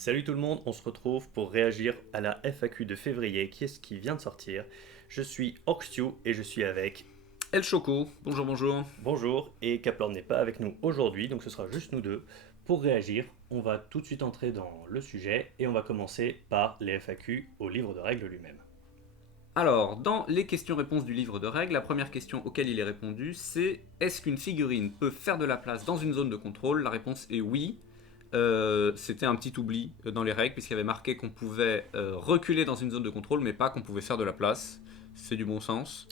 Salut tout le monde, on se retrouve pour réagir à la FAQ de février qui vient de sortir. Je suis Orxtiu et je suis avec El Choco, bonjour bonjour. Bonjour et Kaplor n'est pas avec nous aujourd'hui, donc ce sera juste nous deux. Pour réagir, on va tout de suite entrer dans le sujet et on va commencer par les FAQ au livre de règles lui-même. Alors, dans les questions-réponses du livre de règles, la première question auquel il est répondu, c'est est-ce qu'une figurine peut faire de la place dans une zone de contrôle? La réponse est oui. C'était un petit oubli dans les règles, puisqu'il y avait marqué qu'on pouvait reculer dans une zone de contrôle, mais pas qu'on pouvait faire de la place. C'est du bon sens.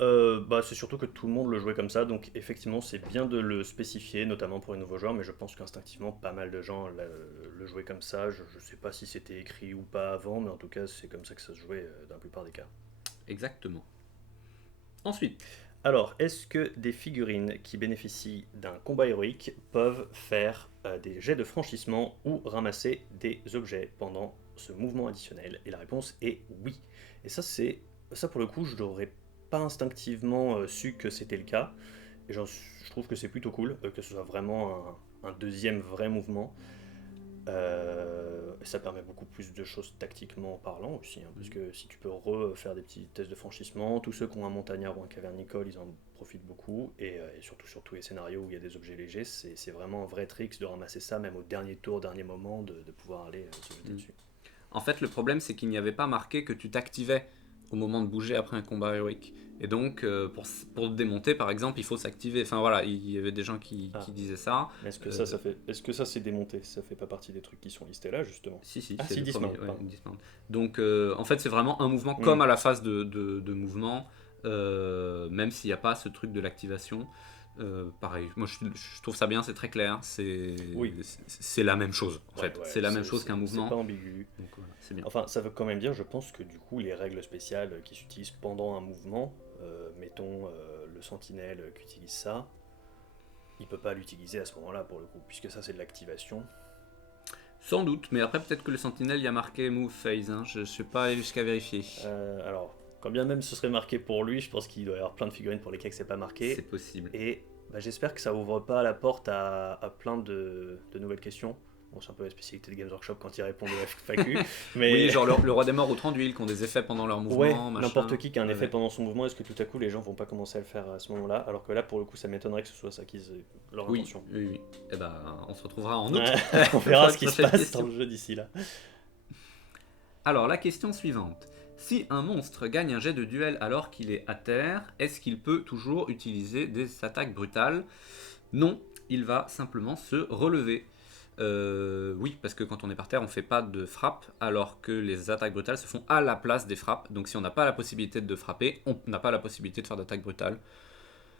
C'est surtout que tout le monde le jouait comme ça, donc effectivement c'est bien de le spécifier, notamment pour les nouveaux joueurs, mais je pense qu'instinctivement pas mal de gens le jouaient comme ça. Je sais pas si c'était écrit ou pas avant, mais en tout cas c'est comme ça que ça se jouait dans la plupart des cas. Exactement. Ensuite, Alors, est-ce que des figurines qui bénéficient d'un combat héroïque peuvent faire des jets de franchissement ou ramasser des objets pendant ce mouvement additionnel? Et la réponse est oui. Et ça pour le coup, je n'aurais pas instinctivement su que c'était le cas. Et je trouve que c'est plutôt cool que ce soit vraiment un deuxième vrai mouvement. Ça permet beaucoup plus de choses tactiquement parlant aussi, hein, parce que si tu peux refaire des petits tests de franchissement, tous ceux qui ont un montagnard ou un cavernicole, ils en profitent beaucoup, et surtout sur tous les scénarios où il y a des objets légers, c'est vraiment un vrai trick de ramasser ça, même au dernier tour, dernier moment, de pouvoir aller se jeter dessus. en fait, le problème, c'est qu'il n'y avait pas marqué que tu t'activais au moment de bouger après un combat héroïque. Et donc, pour te démonter, par exemple, il faut s'activer. Enfin voilà, il y avait des gens qui Ah, disaient ça. mais Euh, est-ce que ça c'est démonté? Ça fait pas partie des trucs qui sont listés là, justement. Si, si, Ah c'est si, le Dismount, premier, ouais, pardon. Dismount. Donc, en fait, c'est vraiment un mouvement Hmm. comme à la phase de mouvement, même s'il n'y a pas ce truc de l'activation. Pareil, moi je trouve ça bien, c'est très clair, Oui, c'est la même chose en ouais, fait, ouais, c'est la même chose qu'un c'est pas mouvement, ambigu. donc voilà, c'est bien. Enfin, ça veut quand même dire, je pense que du coup, les règles spéciales qui s'utilisent pendant un mouvement, mettons le sentinelle qui utilise ça, il peut pas l'utiliser à ce moment-là pour le coup, puisque ça c'est de l'activation. Sans doute, mais après peut-être que le sentinelle il y a marqué move phase, hein, je ne suis pas allé jusqu'à vérifier. Alors, quand bien même ce serait marqué pour lui, je pense qu'il doit y avoir plein de figurines pour lesquelles c'est pas C'est marqué. possible. Et bah, j'espère que ça ouvre pas la porte à plein de nouvelles questions. Bon, c'est un peu la spécialité de Games Workshop quand ils répondent aux FAQ, Oui, mais genre le roi des morts ou Tranduil qui ont des effets pendant leur ouais, mouvement, n'importe machin. qui a un Ouais, effet ouais. pendant son mouvement, est-ce que tout à coup les gens vont pas commencer à le faire à ce moment-là? Alors que là, pour le coup, ça m'étonnerait que ce soit ça leur Oui, intention. oui, oui. Eh ben, on se retrouvera en août Ouais, on pour verra la ce qui se prochaine passe dans question. le jeu d'ici là. Alors, la question suivante. Si un monstre gagne un jet de duel alors qu'il est à terre, est-ce qu'il peut toujours utiliser des attaques brutales? Non, il va simplement se relever. Oui, parce que quand on est par terre, on ne fait pas de frappe, alors que les attaques brutales se font à la place des frappes. Donc si on n'a pas la possibilité de frapper, on n'a pas la possibilité de faire d'attaque brutale.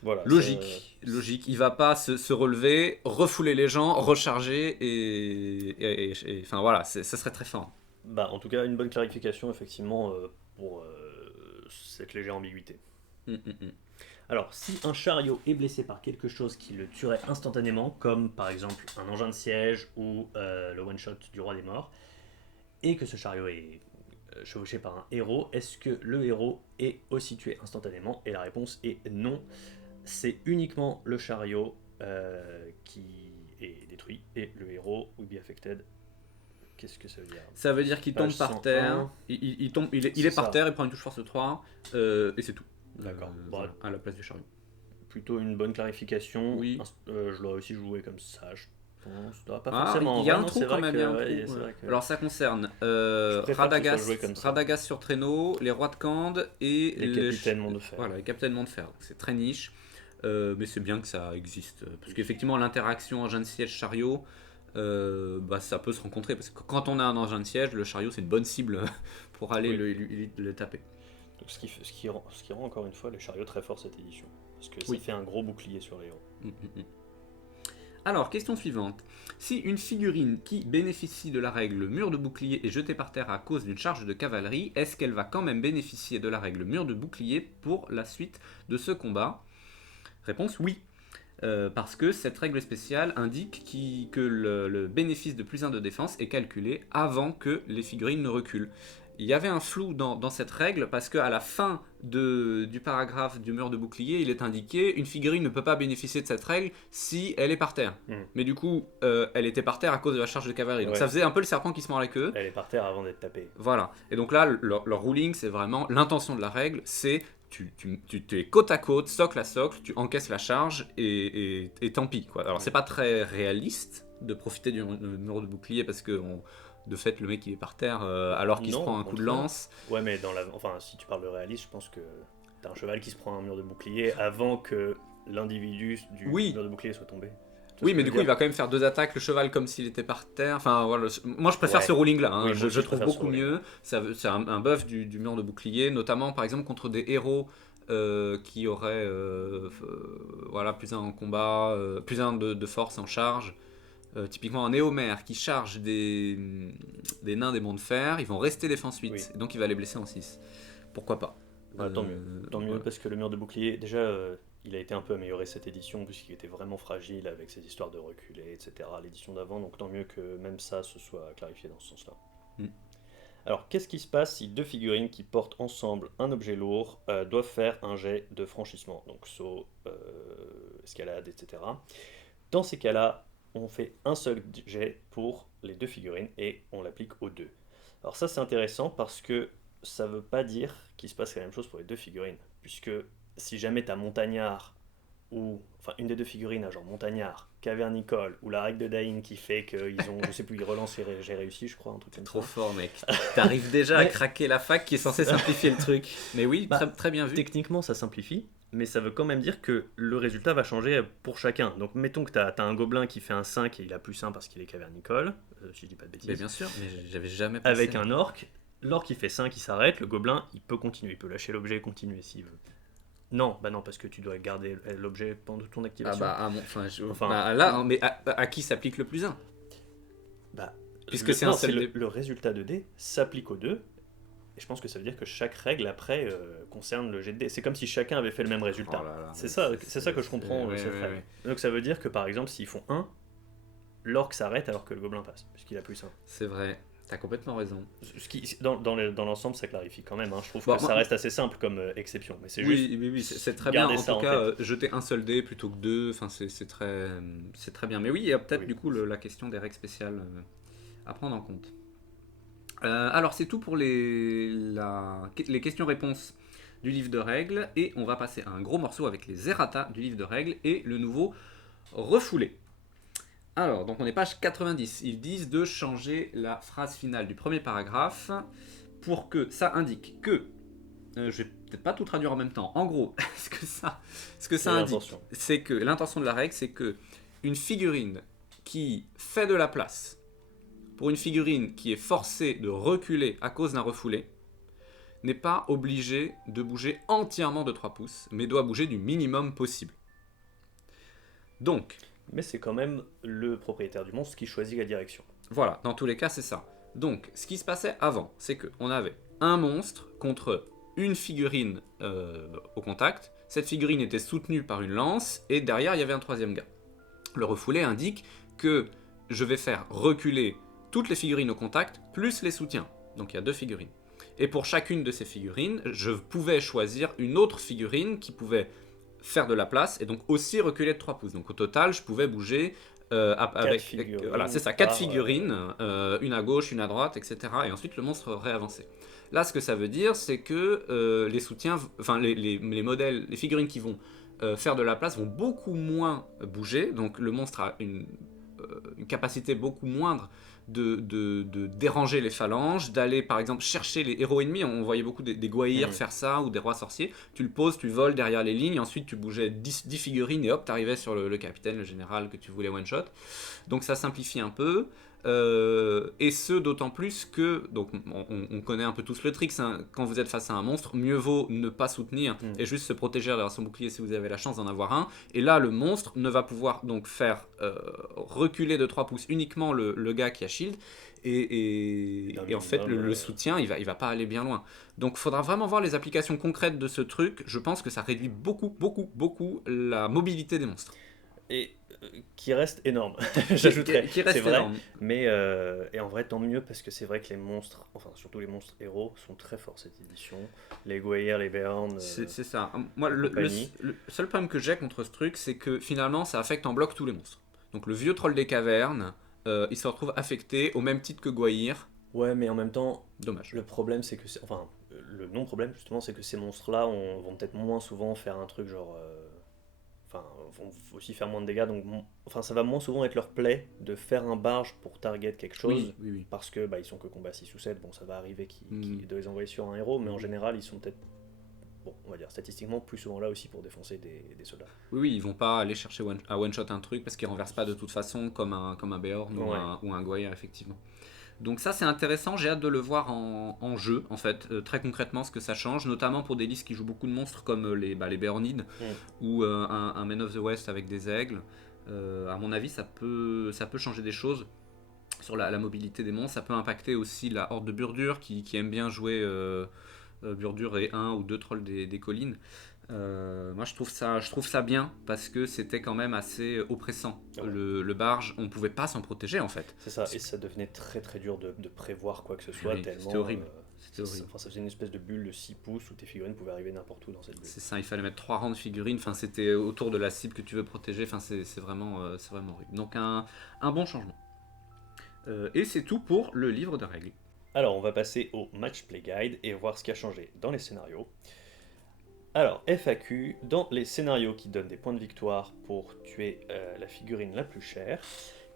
Voilà, Logique, logique. Il va pas se relever, refouler les gens, recharger enfin voilà, ça serait très fort. bah, en tout cas, une bonne clarification effectivement pour cette légère ambiguïté. Hum, hum, hum. Alors, si un chariot est blessé par quelque chose qui le tuerait instantanément, comme par exemple un engin de siège ou le one-shot du roi des morts, et que ce chariot est chevauché par un héros, est-ce que le héros est aussi tué instantanément? Et la réponse est non. C'est uniquement le chariot qui est détruit et le héros will be affected. Qu'est-ce que ça veut dire? Ça veut dire qu'il tombe Page par 101, terre, il tombe, il c'est est par ça. terre, il prend une touche force 3, et c'est tout. D'accord. Bon, Voilà, à la place du chariot. plutôt une bonne clarification. Oui. Je l'aurais aussi joué comme ça, je pense. Ah, pas Ah, forcément. il En y a vrai, un non, trou c'est quand vrai même, il y a que, un trou. ouais, c'est Ouais. vrai que Alors ça concerne je préfère que ce soit joué comme ça. Radagast sur traîneau, les rois de Cande et Les capitaines Monde de Fer. voilà, les capitaines de fer. C'est très niche, mais c'est bien que ça existe. Parce qu'effectivement, l'interaction engin de siège chariot, bah, ça peut se rencontrer. Parce que quand on a un engin de siège, le chariot c'est une bonne cible pour aller Oui. le taper. Donc, ce qui rend encore une fois les chariots très forts cette édition. Parce que ça Oui. fait un gros bouclier sur les héros. Mm, mm, mm. Alors, question suivante. Si une figurine qui bénéficie de la règle mur de bouclier est jetée par terre à cause d'une charge de cavalerie, est-ce qu'elle va quand même bénéficier de la règle mur de bouclier pour la suite de ce combat? Réponse oui. Parce que cette règle spéciale indique que le bénéfice de plus 1 de défense est calculé avant que les figurines ne reculent. il y avait un flou dans cette règle parce qu'à la fin du paragraphe du mur de bouclier, il est indiqué une figurine ne peut pas bénéficier de cette règle si elle est par terre. Mais du coup, elle était par terre à cause de la charge de cavalerie. Donc ça faisait un peu le serpent qui se mord la queue. Elle est par terre avant d'être tapée. Voilà. Et donc là, leur ruling, c'est vraiment l'intention de la règle, c'est tu es côte à côte, socle à socle, tu encaisses la charge et tant pis, quoi. Alors c'est pas très réaliste de profiter du mur de bouclier parce que de fait le mec il est par terre alors qu'il se prend un coup de lance. Ouais, mais si tu parles de réalisme, je pense que t'as un cheval qui se prend un mur de bouclier avant que l'individu du mur de bouclier soit tombé. Oui, mais du coup, il va quand même faire 2 attaques, le cheval comme s'il était par terre. Enfin, voilà, moi, je préfère ce ruling-là. Hein. Oui, je trouve beaucoup mieux. C'est un buff du mur de bouclier, notamment, par exemple, contre des héros qui auraient plus 1 en combat, plus 1 de force en charge. Typiquement, un néomère qui charge des nains des monts de fer, ils vont rester défense 8. Oui. Et donc, il va les blesser en 6. Pourquoi pas tant mieux, parce que le mur de bouclier, déjà... il a été un peu amélioré cette édition puisqu'il était vraiment fragile avec ses histoires de reculer, etc. l'édition d'avant, donc tant mieux que même ça se soit clarifié dans ce sens-là. Alors, qu'est-ce qui se passe si 2 figurines qui portent ensemble un objet lourd doivent faire un jet de franchissement, donc saut, escalade, etc. Dans ces cas-là, on fait un seul jet pour les 2 figurines et on l'applique aux 2. Alors ça, c'est intéressant parce que ça veut pas dire qu'il se passe la même chose pour les 2 figurines, puisque si jamais t'as Montagnard, ou enfin une des 2 figurines a genre Montagnard, Cavernicole, ou la règle de Dain qui fait qu'ils ont, je sais plus, ils relancent J'ai réussi, je crois, un truc comme ça. Trop fort, mec. T'arrives déjà à craquer la fac qui est censée simplifier le truc. Mais oui, très bien vu. Techniquement, ça simplifie, mais ça veut quand même dire que le résultat va changer pour chacun. Donc mettons que t'as un gobelin qui fait un 5 et il a plus 1 parce qu'il est Cavernicole, si je dis pas de bêtises. Mais bien sûr, mais j'avais jamais pensé. Avec un orc, l'orc il fait 5, il s'arrête, le gobelin il peut continuer, il peut lâcher l'objet et continuer s'il veut. Non, parce que tu dois garder l'objet pendant ton activation. Mais à qui s'applique le plus 1 Puisque c'est un seul le résultat de dés s'applique aux 2. Et je pense que ça veut dire que chaque règle après concerne le jet de dés. C'est comme si chacun avait fait le même résultat. C'est ça que je comprends cette règle. Donc ça veut dire que par exemple s'ils font 1, l'orc s'arrête alors que le gobelin passe, puisqu'il a plus 1. C'est vrai. T'as complètement raison. Dans l'ensemble, ça clarifie quand même. Je trouve que ça reste assez simple comme exception. Mais c'est juste. Oui, c'est très bien. En tout cas, jeter un seul dé plutôt que 2, c'est très bien. Mais oui, il y a peut-être du coup la question des règles spéciales à prendre en compte. Alors, c'est tout pour les questions-réponses du livre de règles. Et on va passer à un gros morceau avec les errata du livre de règles et le nouveau refoulé. Alors, donc on est page 90. Ils disent de changer la phrase finale du premier paragraphe pour que ça indique que... je vais peut-être pas tout traduire en même temps. En gros, ce que ça indique, c'est que l'intention de la règle, c'est que une figurine qui fait de la place pour une figurine qui est forcée de reculer à cause d'un refoulé n'est pas obligée de bouger entièrement de 3 pouces, mais doit bouger du minimum possible. Donc... Mais c'est quand même le propriétaire du monstre qui choisit la direction. Voilà, dans tous les cas, c'est ça. Donc, ce qui se passait avant, c'est qu'on avait un monstre contre une figurine au contact. Cette figurine était soutenue par une lance, et derrière, il y avait un 3e gars. Le refoulé indique que je vais faire reculer toutes les figurines au contact, plus les soutiens. Donc, il y a 2 figurines. Et pour chacune de ces figurines, je pouvais choisir une autre figurine qui pouvait faire de la place et donc aussi reculer de 3 pouces. Donc au total, je pouvais bouger avec 4 figurines, une à gauche, une à droite, etc. Et ensuite le monstre réavançait. Là, ce que ça veut dire, c'est que les soutiens, enfin les modèles, les figurines qui vont faire de la place vont beaucoup moins bouger. Donc le monstre a une capacité beaucoup moindre de déranger les phalanges, d'aller par exemple chercher les héros ennemis. On voyait beaucoup des Gwaihir faire ça, ou des rois sorciers. Tu le poses, tu voles derrière les lignes, ensuite tu bougeais 10 figurines et hop, t'arrivais sur le capitaine, le général que tu voulais one-shot. Donc ça simplifie un peu. Et ce d'autant plus que, donc on connaît un peu tous le trick, quand vous êtes face à un monstre, mieux vaut ne pas soutenir et juste se protéger derrière son bouclier si vous avez la chance d'en avoir un. Et là, le monstre ne va pouvoir donc faire reculer de 3 pouces uniquement le gars qui a shield. Et en fait, le soutien, il va pas aller bien loin. Donc, il faudra vraiment voir les applications concrètes de ce truc. Je pense que ça réduit beaucoup la mobilité des monstres. Et qui reste énorme, j'ajouterais. Qui reste C'est vrai, énorme. mais et en vrai, tant mieux parce que c'est vrai que les monstres, enfin surtout les monstres héros, sont très forts cette édition. Les Gwair, les Beorn C'est ça. Moi, et compagnie. le seul problème que j'ai contre ce truc, c'est que finalement, ça affecte en bloc tous les monstres. Donc le vieux troll des cavernes, il se retrouve affecté au même titre que Gwair. Ouais, mais en même temps, Dommage. le problème c'est que, enfin, le non-problème justement, c'est que ces monstres-là vont peut-être moins souvent faire un truc genre. Enfin, vont aussi faire moins de dégâts, donc enfin, ça va moins souvent être leur play de faire un barge pour target quelque chose, Oui, oui, oui. parce que bah, ils sont que combat 6 ou 7, bon ça va arriver Mm. de les envoyer sur un héros, mais en Mm. général ils sont peut-être, bon on va dire statistiquement, plus souvent là aussi pour défoncer des soldats. Oui, oui, ils vont pas aller chercher à one-shot un truc parce qu'ils renversent pas de toute façon comme un Beorn Ouais, ou un Gwair, effectivement. Donc ça c'est intéressant, j'ai hâte de le voir en jeu en fait, très concrètement ce que ça change, notamment pour des listes qui jouent beaucoup de monstres comme les Béornides mm, ou un Men of the West avec des aigles. À mon avis ça peut changer des choses sur la mobilité des monstres, ça peut impacter aussi la horde de Burdur qui aime bien jouer Burdur et un ou deux trolls des collines. Moi je trouve ça bien parce que c'était quand même assez oppressant. ouais. Le barge, on pouvait pas s'en protéger en fait. C'est ça, et ça devenait très très dur de prévoir quoi que ce soit, Oui, c'était tellement horrible. C'était horrible. enfin, ça faisait une espèce de bulle de 6 pouces où tes figurines pouvaient arriver n'importe où dans cette bulle. C'est ça, il fallait mettre trois rangs de figurines. Enfin, c'était autour de la cible que tu veux protéger. Enfin, c'est vraiment horrible. Donc un bon changement. Et c'est tout pour le livre de règles. Alors on va passer au Match Play Guide et voir ce qui a changé dans les scénarios. Alors, FAQ, dans les scénarios qui donnent des points de victoire pour tuer la figurine la plus chère,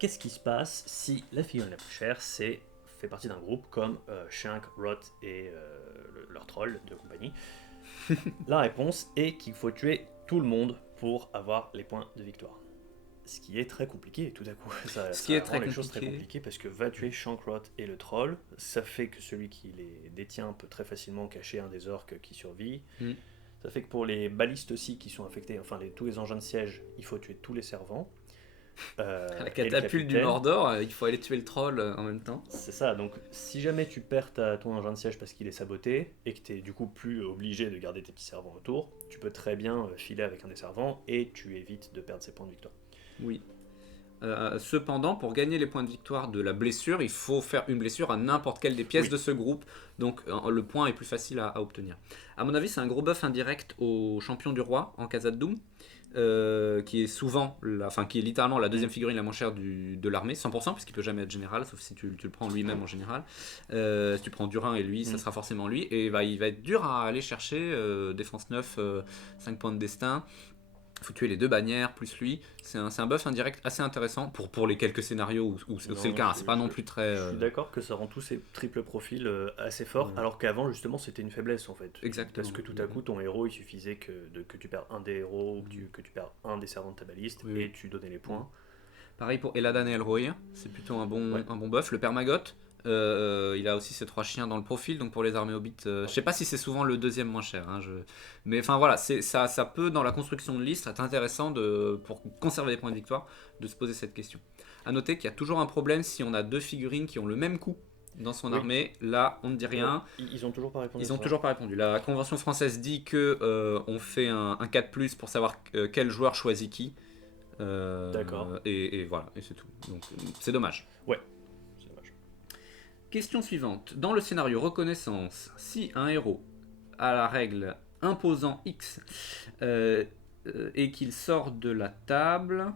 qu'est-ce qui se passe si la figurine la plus chère fait partie d'un groupe comme Shank, Rot et leur troll de compagnie? La réponse est qu'il faut tuer tout le monde pour avoir les points de victoire. Ce qui est très compliqué, tout à coup, Ce qui ça est rend très les choses très compliqué. compliquées parce que va tuer Shank, Rot et le troll, ça fait que celui qui les détient peut très facilement cacher un des orques qui survit. Hmm. Ça fait que pour les balistes aussi qui sont affectés, enfin tous les engins de siège, il faut tuer tous les servants. La Et le catapulte du capitaine. Mordor, il faut aller tuer le troll en même temps. C'est ça, donc si jamais tu perds ton engin de siège parce qu'il est saboté et que tu es du coup plus obligé de garder tes petits servants autour, tu peux très bien filer avec un des servants et tu évites de perdre ses points de victoire. Oui. Cependant, pour gagner les points de victoire de la blessure, il faut faire une blessure à n'importe quelle des pièces Oui. de ce groupe. Donc le point est plus facile à obtenir. À mon avis, c'est un gros buff indirect au champion du roi en Khazad Dûm. Qui est souvent, qui est littéralement la deuxième figurine la moins chère de l'armée, 100%, puisqu'il peut jamais être général, sauf si tu le prends lui-même en général. Si tu prends Durin et lui, ça sera forcément lui. Et il va être dur à aller chercher. Défense 9, 5 points de destin. Il faut tuer les deux bannières plus lui. C'est un buff indirect assez intéressant pour les quelques scénarios où c'est le cas. C'est pas non plus très. Je suis d'accord que ça rend tous ces triples profils assez forts, Ouais. alors qu'avant justement c'était une faiblesse en fait. Exactement. Parce que tout à coup ton héros il suffisait que tu perds un des héros ou que tu perds un des servants de ta baliste Oui, oui. et tu donnais les points. Pareil pour Eladan et Elrohir, c'est plutôt Ouais. un bon buff. Le Permagot, il a aussi ses trois chiens dans le profil, donc pour les armées hobbits, je sais pas si c'est souvent le deuxième moins cher. Mais enfin voilà, ça peut dans la construction de liste être intéressant pour conserver des points de victoire de se poser cette question. À noter qu'il y a toujours un problème si on a deux figurines qui ont le même coût dans son Oui. armée. Là, on ne dit rien. Ils ont toujours pas répondu. Ils à ont ça. toujours pas répondu. La convention française dit que on fait un 4+ pour savoir quel joueur choisit qui. D'accord. Et voilà, et c'est tout. Donc c'est dommage. Ouais. C'est dommage. Question suivante. Dans le scénario reconnaissance, si un héros a la règle imposant X et qu'il sort de la table,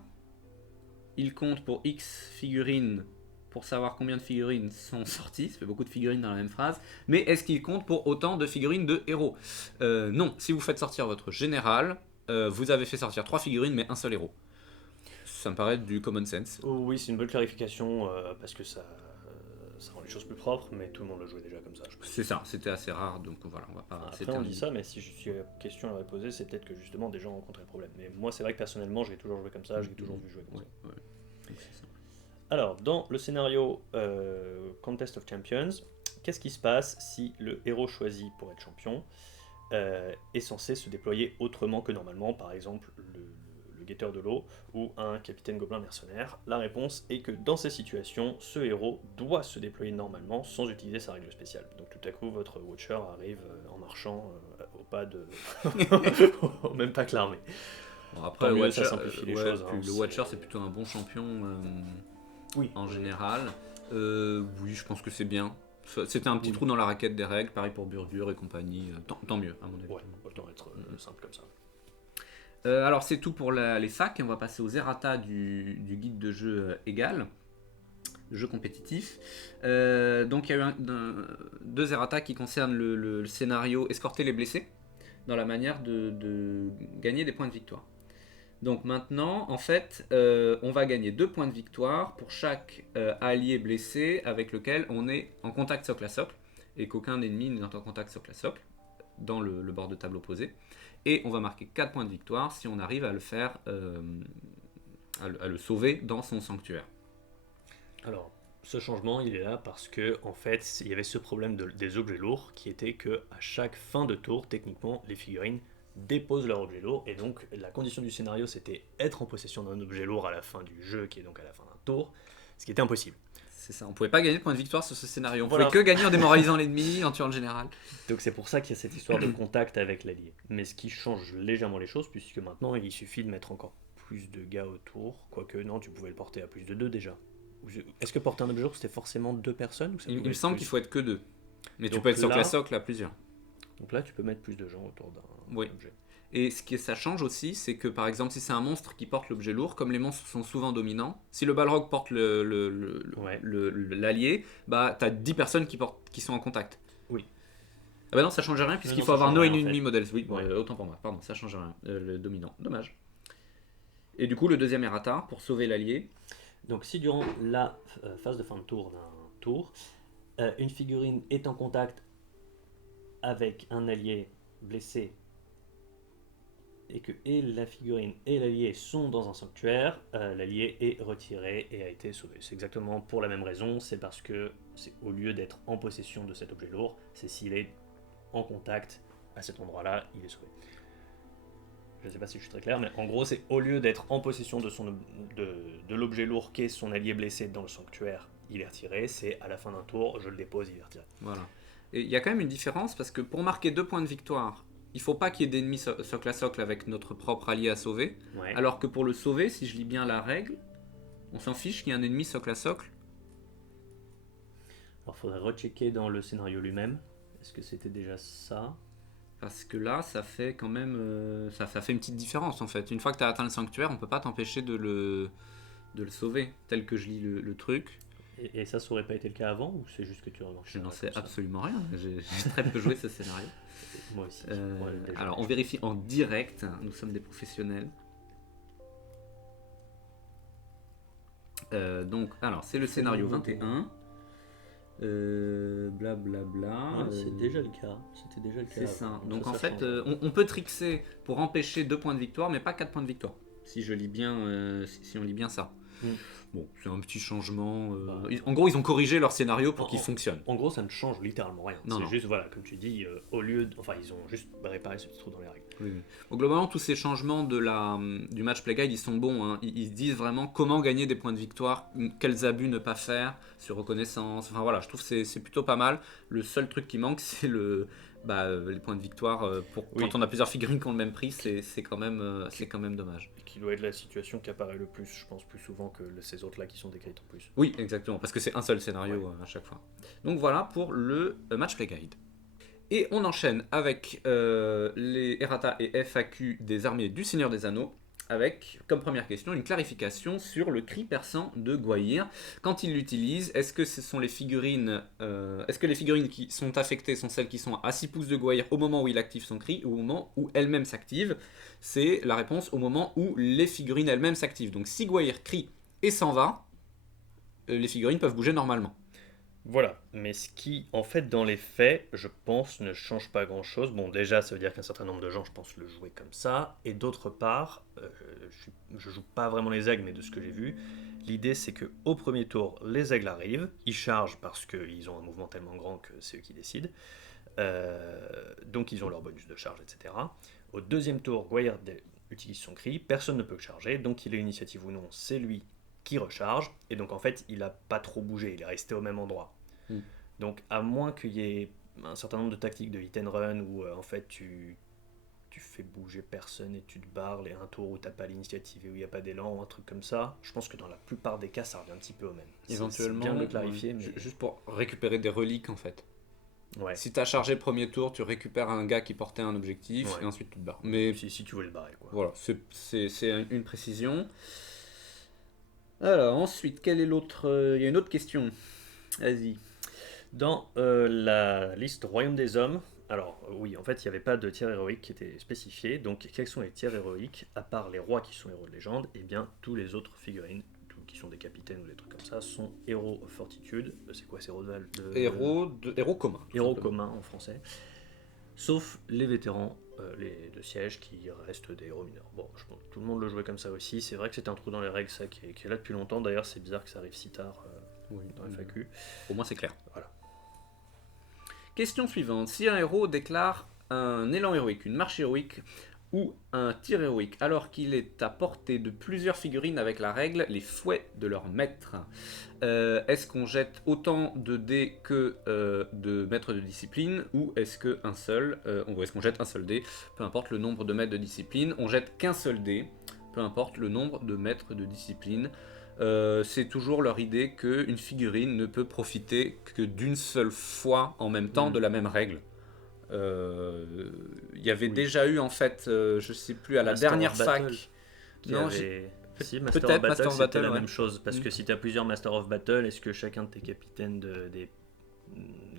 il compte pour X figurines pour savoir combien de figurines sont sorties. Ça fait beaucoup de figurines dans la même phrase. Mais est-ce qu'il compte pour autant de figurines de héros? Non. Si vous faites sortir votre général, vous avez fait sortir 3 figurines mais un seul héros. Ça me paraît du common sense. Oh, oui, c'est une bonne clarification parce que ça rend les choses plus propres, mais tout le monde le jouait déjà comme ça. Je pense. C'est ça, c'était assez rare, donc voilà, on va pas Après, on s'éterniser. dit ça, mais si la question l'aurait posée, c'est peut-être que justement des gens rencontraient le problème. Mais moi, c'est vrai que personnellement, j'ai toujours joué comme ça, j'ai toujours vu jouer comme ça. Ouais, ouais. Donc, c'est ça. Alors, dans le scénario Contest of Champions, qu'est-ce qui se passe si le héros choisi pour être champion est censé se déployer autrement que normalement, par exemple le guetteur de l'eau ou un capitaine gobelin mercenaire? La réponse est que dans ces situations, ce héros doit se déployer normalement sans utiliser sa règle spéciale. Donc tout à coup, votre Watcher arrive en marchant au pas de... au même pas que l'armée. Bon, après, Tant le mieux, Watcher, ça simplifie les choses. puis Hein, le Watcher, c'est plutôt un bon champion Oui. en général. Oui, je pense que c'est bien. C'était un petit Oui. trou dans la raquette des règles, pareil pour Burdur et compagnie. Tant mieux, à mon avis. Ouais, autant être simple comme ça. Alors, c'est tout pour les sacs. On va passer aux errata du guide de jeu égal. Jeu compétitif. Donc il y a eu deux errata qui concernent le scénario escorter les blessés dans la manière de gagner des points de victoire. Donc maintenant, en fait, on va gagner 2 points de victoire pour chaque allié blessé avec lequel on est en contact socle à socle et qu'aucun ennemi n'est en contact socle à socle dans le bord de table opposé. Et on va marquer 4 points de victoire si on arrive à le faire, à le sauver dans son sanctuaire. Alors, ce changement, il est là parce que, en fait, il y avait ce problème des objets lourds qui était que à chaque fin de tour, techniquement, les figurines déposent leur objet lourd. Et donc, la condition du scénario, c'était être en possession d'un objet lourd à la fin du jeu, qui est donc à la fin d'un tour, ce qui était impossible. C'est ça, on pouvait pas gagner de points de victoire sur ce scénario. On Voilà. pouvait que gagner en démoralisant l'ennemi, en tuant le général. Donc, c'est pour ça qu'il y a cette histoire de contact avec l'allié. Mais ce qui change légèrement les choses, puisque maintenant, il suffit de mettre encore plus de gars autour. Quoique, non, tu pouvais le porter à plus de 2 déjà. Est-ce que porter un objet lourd, c'était forcément 2 personnes ou ça Il pouvait me être semble plus qu'il faut être que 2. Mais tu Donc peux être socle là- à socle à plusieurs. Donc là, tu peux mettre plus de gens autour d'un Oui. objet. Et ce que ça change aussi, c'est que par exemple, si c'est un monstre qui porte l'objet lourd, comme les monstres sont souvent dominants, si le Balrog porte Ouais. l'allié, bah t'as 10 personnes qui sont en contact. Oui. Ah bah non, ça change rien puisqu'il Non, faut ça avoir change no rien, en enemy fait. models. Oui, Ouais. autant pour moi. Pardon, ça change rien. Le dominant. Dommage. Et du coup, le deuxième errata, pour sauver l'allié. Donc si durant la phase de fin de tour d'un tour, une figurine est en contact avec un allié blessé et que et la figurine et l'allié sont dans un sanctuaire, l'allié est retiré et a été sauvé. C'est exactement pour la même raison, c'est parce que c'est au lieu d'être en possession de cet objet lourd, c'est s'il est en contact à cet endroit-là, il est sauvé. Je ne sais pas si je suis très clair, mais en gros, c'est au lieu d'être en possession de l'objet lourd qu'est son allié blessé dans le sanctuaire, il est retiré, c'est à la fin d'un tour, je le dépose, il est retiré. Voilà. Et il y a quand même une différence parce que pour marquer 2 points de victoire, il faut pas qu'il y ait d'ennemis socle à socle avec notre propre allié à sauver. Ouais. Alors que pour le sauver, si je lis bien la règle, on s'en fiche qu'il y ait un ennemi socle à socle. Alors, il faudrait rechecker dans le scénario lui-même. Est-ce que c'était déjà ça? Parce que là, ça fait quand même. Ça fait une petite différence en fait. Une fois que tu as atteint le sanctuaire, on peut pas t'empêcher de le sauver, tel que je lis le truc. Et ça aurait pas été le cas avant ou c'est juste que tu remarques Je ça n'en comme sais ça absolument rien. J'ai très peu joué ce scénario. Moi aussi. Euh, Ouais, déjà. alors, on vérifie en direct. Nous sommes des professionnels. Donc, alors, c'est le scénario 21. Blablabla. C'est déjà le cas. C'était déjà le cas. C'est ça. avant. Donc, ça en fait, change. on peut trixer pour empêcher 2 points de victoire, mais pas 4 points de victoire. Si je lis bien, si on lit bien ça. Mm. Bon, c'est un petit changement. Bah. En gros, ils ont corrigé leur scénario pour En- qu'il en- fonctionne. En gros, ça ne change littéralement rien. Non, C'est non. juste, voilà, comme tu dis, au lieu. Enfin, ils ont juste réparé ce petit trou dans les règles. Oui, oui. Bon, globalement, tous ces changements du match play guide, ils sont bons. Hein. Ils se disent vraiment comment gagner des points de victoire, quels abus ne pas faire sur reconnaissance. Enfin voilà, je trouve que c'est plutôt pas mal. Le seul truc qui manque, c'est les points de victoire. Oui. Quand on a plusieurs figurines qui ont le même prix, c'est quand même dommage. Et qui doit être la situation qui apparaît le plus, je pense, plus souvent que ces autres-là qui sont décrites en plus. Oui, exactement, parce que c'est un seul scénario à chaque fois. Donc voilà pour le match play guide. Et on enchaîne avec les errata et FAQ des armées du Seigneur des Anneaux, avec comme première question une clarification sur le cri perçant de Gwaihir. Quand il l'utilise, est-ce que ce sont les figurines, est-ce que les figurines qui sont affectées sont celles qui sont à 6 pouces de Gwaihir au moment où il active son cri ou au moment où elles-mêmes s'activent? C'est la réponse au moment où les figurines elles-mêmes s'activent. Donc si Gwaihir crie et s'en va, les figurines peuvent bouger normalement. Voilà, mais ce qui, en fait, dans les faits, je pense, ne change pas grand-chose. Bon, déjà, ça veut dire qu'un certain nombre de gens, je pense, le jouaient comme ça. Et d'autre part, je joue pas vraiment les aigles, mais de ce que j'ai vu, l'idée, c'est que au premier tour, les aigles arrivent, ils chargent parce qu'ils ont un mouvement tellement grand que c'est eux qui décident. Donc, ils ont leur bonus de charge, etc. Au deuxième tour, Gwaihir utilise son cri, personne ne peut charger, donc il a l'initiative ou non, c'est lui qui recharge, et donc en fait il a pas trop bougé, il est resté au même endroit. Donc à moins qu'il y ait un certain nombre de tactiques de hit and run où en fait tu tu fais bouger personne et tu te barres, un tour où t'as pas l'initiative et où il n'y a pas d'élan, ou un truc comme ça, je pense que dans la plupart des cas, ça revient un petit peu au même. Éventuellement, c'est bien de le clarifier, mais... juste pour récupérer des reliques en fait. Ouais. Si t'as chargé le premier tour, tu récupères un gars qui portait un objectif et ensuite tu te barres. Mais si tu voulais le barrer, quoi. Voilà, c'est une précision. Alors ensuite, quel est l'autre il y a une autre question. Vas-y. Dans la liste Royaume des Hommes, alors oui, en fait, il n'y avait pas de tiers héroïque qui était spécifié. Donc, quels sont les tiers héroïques, à part les rois qui sont héros de légende? Eh bien, tous les autres figurines, qui sont des capitaines ou des trucs comme ça, sont héros of fortitude. C'est quoi, c'est héros Héros commun. Héros communs en français. Sauf les vétérans de siège qui restent des héros mineurs. Bon, je pense que tout le monde le jouait comme ça aussi. C'est vrai que c'était un trou dans les règles, ça, qui est là depuis longtemps. D'ailleurs, c'est bizarre que ça arrive si tard dans FAQ. Au moins, c'est clair. Voilà. Question suivante. Si un héros déclare un élan héroïque, une marche héroïque ou un tir héroïque, alors qu'il est à portée de plusieurs figurines avec la règle les fouets de leur maître, est-ce qu'on jette autant de dés que de maîtres de discipline, ou est-ce qu'un seul, ou est-ce qu'on jette un seul dé, peu importe le nombre de maîtres de discipline, on jette qu'un seul dé, peu importe le nombre de maîtres de discipline. C'est toujours leur idée qu'une figurine ne peut profiter que d'une seule fois en même temps de la même règle. Il y avait déjà eu en fait, je sais plus, à la dernière fac. Non, si, Master of Battle, c'était la même chose. Parce que si tu as plusieurs Master of Battle, est-ce que chacun de tes capitaines des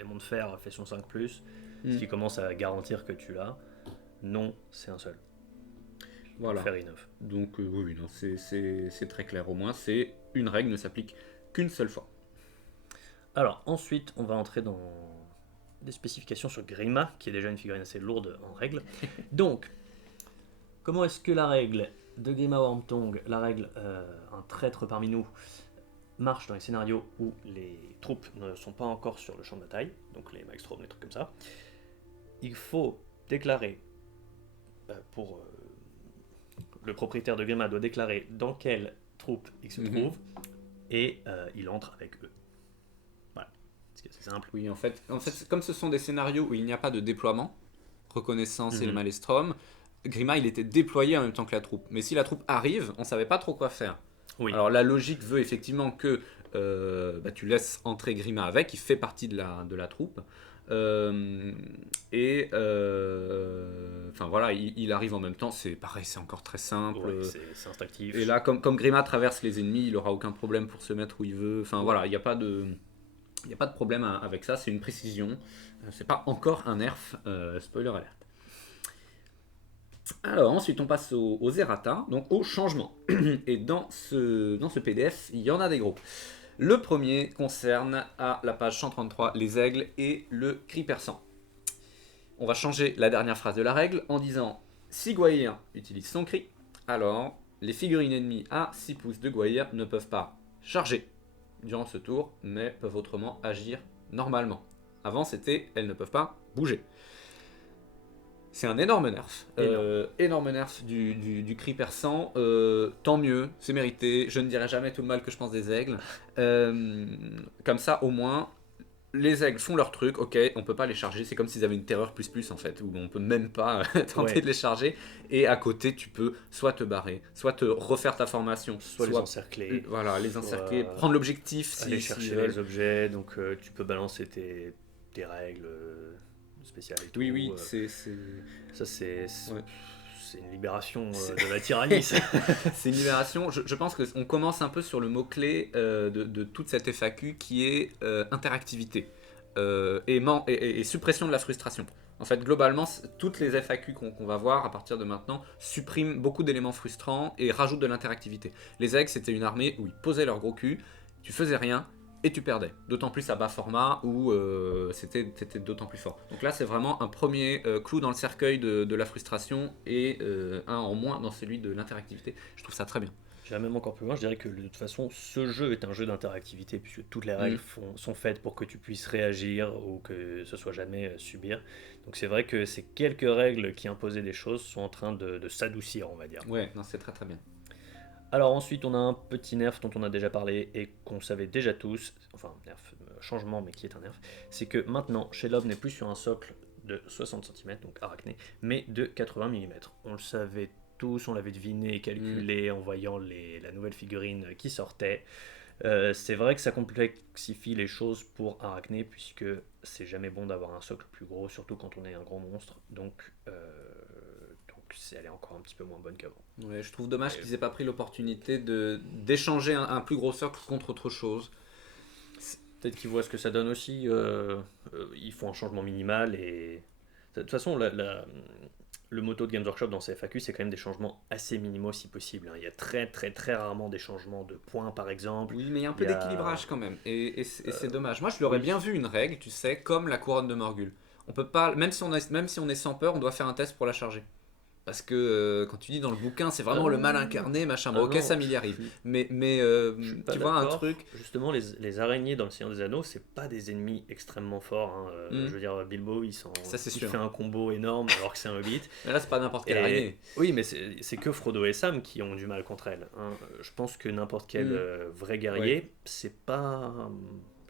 monts de fer fait son 5+, ce qui commence à garantir que tu l'as? Non, c'est un seul. Voilà. Fair enough. Donc oui, non, c'est très clair. Au moins, c'est une règle ne s'applique qu'une seule fois. Alors ensuite, on va entrer dans des spécifications sur Grima, qui est déjà une figurine assez lourde en règle. Donc, comment est-ce que la règle de Grima Wormtongue, la règle un traître parmi nous, marche dans les scénarios où les troupes ne sont pas encore sur le champ de bataille, donc les Maelstrom, les trucs comme ça? Il faut déclarer, le propriétaire de Grima doit déclarer dans quelle troupe il se trouve, et il entre avec eux. C'est simple. Oui, en fait, comme ce sont des scénarios où il n'y a pas de déploiement, reconnaissance et le Maelstrom, Grima il était déployé en même temps que la troupe. Mais si la troupe arrive, on savait pas trop quoi faire. Oui. Alors la logique veut effectivement que tu laisses entrer Grima avec, il fait partie de la troupe. Enfin voilà, il arrive en même temps, c'est pareil, c'est encore très simple. Ouais, c'est instinctif. Et là, comme Grima traverse les ennemis, il aura aucun problème pour se mettre où il veut. Enfin voilà, il n'y a pas de problème avec ça, c'est une précision. C'est pas encore un nerf, spoiler alert. Alors ensuite on passe aux errata, donc aux changements. Et dans ce PDF, il y en a des gros. Le premier concerne à la page 133 les aigles et le cri perçant. On va changer la dernière phrase de la règle en disant si Gwaihir utilise son cri, alors les figurines ennemies à 6 pouces de Gwaihir ne peuvent pas charger durant ce tour, mais peuvent autrement agir normalement. Avant, c'était elles ne peuvent pas bouger. C'est un énorme nerf. Énorme nerf du cri perçant. Tant mieux, c'est mérité. Je ne dirai jamais tout le mal que je pense des aigles. Comme ça, au moins, les aigles font leur truc. Ok, on peut pas les charger. C'est comme s'ils avaient une terreur plus en fait, où on peut même pas tenter de les charger. Et à côté, tu peux soit te barrer, soit te refaire ta formation, soit les encercler. Voilà, les encercler, prendre l'objectif. Aller chercher les objets. Donc tu peux balancer tes règles spéciales. Et tout. Oui, ça c'est une libération de la tyrannie. C'est une libération. Je pense qu'on commence un peu sur le mot-clé de toute cette FAQ qui est interactivité et suppression de la frustration. En fait, globalement, toutes les FAQ qu'on va voir à partir de maintenant suppriment beaucoup d'éléments frustrants et rajoutent de l'interactivité. Les aigles, c'était une armée où ils posaient leur gros cul, tu faisais rien, et tu perdais. D'autant plus à bas format où c'était d'autant plus fort. Donc là, c'est vraiment un premier clou dans le cercueil de la frustration et un en moins dans celui de l'interactivité. Je trouve ça très bien. J'irais même encore plus loin, je dirais que de toute façon, ce jeu est un jeu d'interactivité puisque toutes les règles sont faites pour que tu puisses réagir ou que ce soit jamais subir. Donc c'est vrai que ces quelques règles qui imposaient des choses sont en train de s'adoucir, on va dire. Ouais, non, c'est très très bien. Alors ensuite, on a un petit nerf dont on a déjà parlé et qu'on savait déjà tous, enfin nerf, changement mais qui est un nerf, c'est que maintenant, Shelob n'est plus sur un socle de 60 cm, donc arachné, mais de 80 mm. On le savait tous, on l'avait deviné et calculé en voyant la nouvelle figurine qui sortait. C'est vrai que ça complexifie les choses pour Arachné, puisque c'est jamais bon d'avoir un socle plus gros, surtout quand on est un gros monstre. Donc elle est encore un petit peu moins bonne qu'avant. Ouais, je trouve dommage qu'ils aient pas pris l'opportunité d'échanger un plus gros socle contre autre chose. Peut-être qu'ils voient ce que ça donne aussi. Ils font un changement minimal et de toute façon le motto de Games Workshop dans ces FAQ, c'est quand même des changements assez minimaux si possible. Il y a très très très rarement des changements de points par exemple. Oui, mais il y a un peu d'équilibrage quand même, et c'est dommage. Moi, je l'aurais bien vu une règle, tu sais, comme la couronne de Morgul. On peut pas, même si on est sans peur, on doit faire un test pour la charger. Parce que quand tu dis dans le bouquin, c'est vraiment le mal incarné, machin. Bon, ok, ça m'y arrive. Mais tu vois un truc. Justement, les araignées dans le Seigneur des Anneaux, c'est pas des ennemis extrêmement forts. Hein. Je veux dire, Bilbo, il fait un combo énorme alors que c'est un hobbit. Mais là, c'est pas n'importe quelle araignée. Oui, mais c'est que Frodo et Sam qui ont du mal contre elle. Hein. Je pense que n'importe quel vrai guerrier, c'est pas.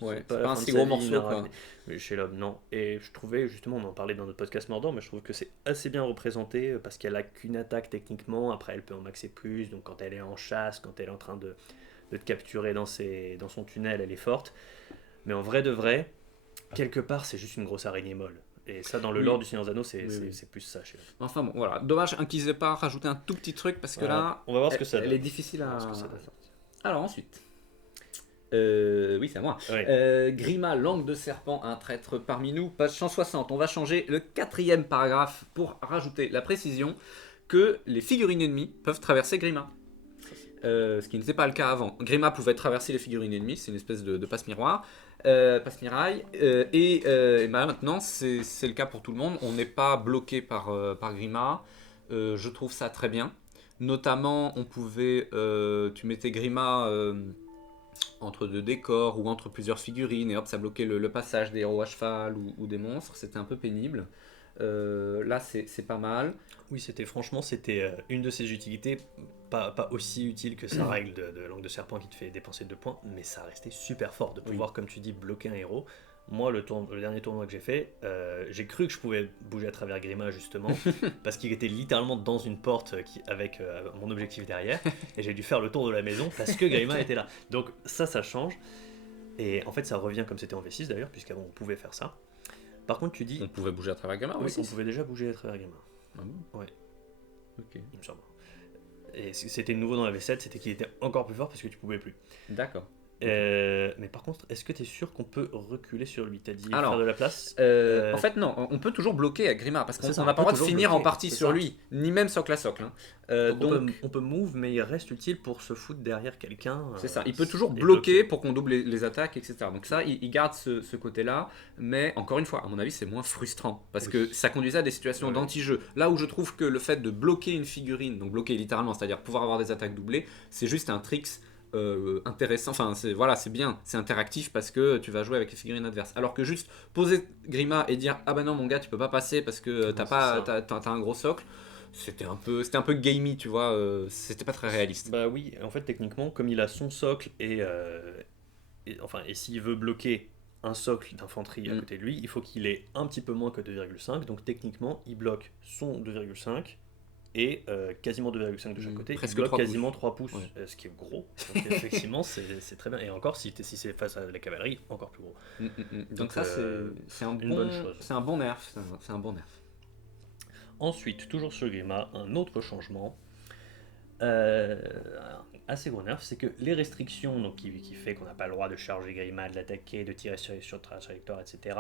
Ouais, c'est pas un si gros morceau quoi. Chez l'homme, non. Et je trouvais, justement, on en parlait dans notre podcast Mordant, mais je trouve que c'est assez bien représenté parce qu'elle a qu'une attaque techniquement, après elle peut en maxer plus, donc quand elle est en chasse, quand elle est en train de te capturer dans son tunnel, elle est forte. Mais en vrai de vrai, quelque part, c'est juste une grosse araignée molle. Et ça, dans le lore du Seigneur des Anneaux, c'est plus ça chez l'homme. Enfin bon, voilà. Dommage qu'ils aient pas rajouté un tout petit truc parce que là, on va voir ce que ça elle donne. est difficile à sortir. Alors ensuite. Oui, c'est à moi. Oui. Grima, langue de serpent, un traître parmi nous, page 160. On va changer le 4e paragraphe pour rajouter la précision que les figurines ennemies peuvent traverser Grima. Ce qui n'était pas le cas avant. Grima pouvait traverser les figurines ennemies, c'est une espèce de passe-miroir, passe-mirail. Et maintenant, c'est le cas pour tout le monde. On n'est pas bloqué par Grima. Je trouve ça très bien. Notamment, on pouvait, tu mettais Grima entre deux décors ou entre plusieurs figurines et hop, ça bloquait le passage des héros à cheval ou des monstres. C'était un peu pénible. Là, c'est pas mal. Oui, c'était une de ses utilités, pas aussi utile que sa règle de langue de serpent qui te fait dépenser 2 points, mais ça restait super fort de pouvoir, comme tu dis, bloquer un héros. Moi, le dernier tournoi que j'ai fait, j'ai cru que je pouvais bouger à travers Grima justement, parce qu'il était littéralement dans une porte avec mon objectif derrière, et j'ai dû faire le tour de la maison parce que Grima était là. Donc ça change, et en fait ça revient comme c'était en V6 d'ailleurs, puisqu'avant on pouvait faire ça. Par contre, tu dis... On pouvait bouger à travers Grima. Oui, on pouvait déjà bouger à travers Grima. Ah bon ? Ouais. Ok. Il me semble. Et c'était nouveau dans la V7, c'était qu'il était encore plus fort parce que tu pouvais plus. D'accord. Mais par contre, est-ce que tu es sûr qu'on peut reculer sur lui? T'as dit faire de la place En fait, non, on peut toujours bloquer à Grima parce qu'on n'a pas le droit de finir bloquer, en partie sur lui, ni même socle à socle. Hein. Donc on peut move, mais il reste utile pour se foutre derrière quelqu'un. C'est ça, il peut toujours bloquer pour qu'on double les attaques, etc. Donc ça, il garde ce côté-là, mais encore une fois, à mon avis, c'est moins frustrant parce que ça conduisait à des situations d'anti-jeu. Là où je trouve que le fait de bloquer une figurine, donc bloquer littéralement, c'est-à-dire pouvoir avoir des attaques doublées, c'est juste un tricks. Intéressant, enfin c'est bien, c'est interactif parce que tu vas jouer avec les figurines adverses. Alors que juste poser Grima et dire ah bah non mon gars tu peux pas passer parce que t'as un gros socle, c'était un peu gamey, tu vois, c'était pas très réaliste. Bah oui, en fait techniquement comme il a son socle et s'il veut bloquer un socle d'infanterie à côté de lui, il faut qu'il ait un petit peu moins que 2,5, donc techniquement il bloque son 2,5 et quasiment 2,5 de chaque côté, presque il bloque 3 quasiment 3 pouces, ce qui est gros. Donc effectivement, c'est très bien. Et encore, si c'est face à la cavalerie, encore plus gros. Donc ça, c'est une bonne chose. C'est un bon nerf. C'est un bon nerf. Ensuite, toujours sur Grima, un autre changement assez gros nerf, c'est que les restrictions donc, qui fait qu'on n'a pas le droit de charger Grima, de l'attaquer, de tirer sur trajectoire, etc.,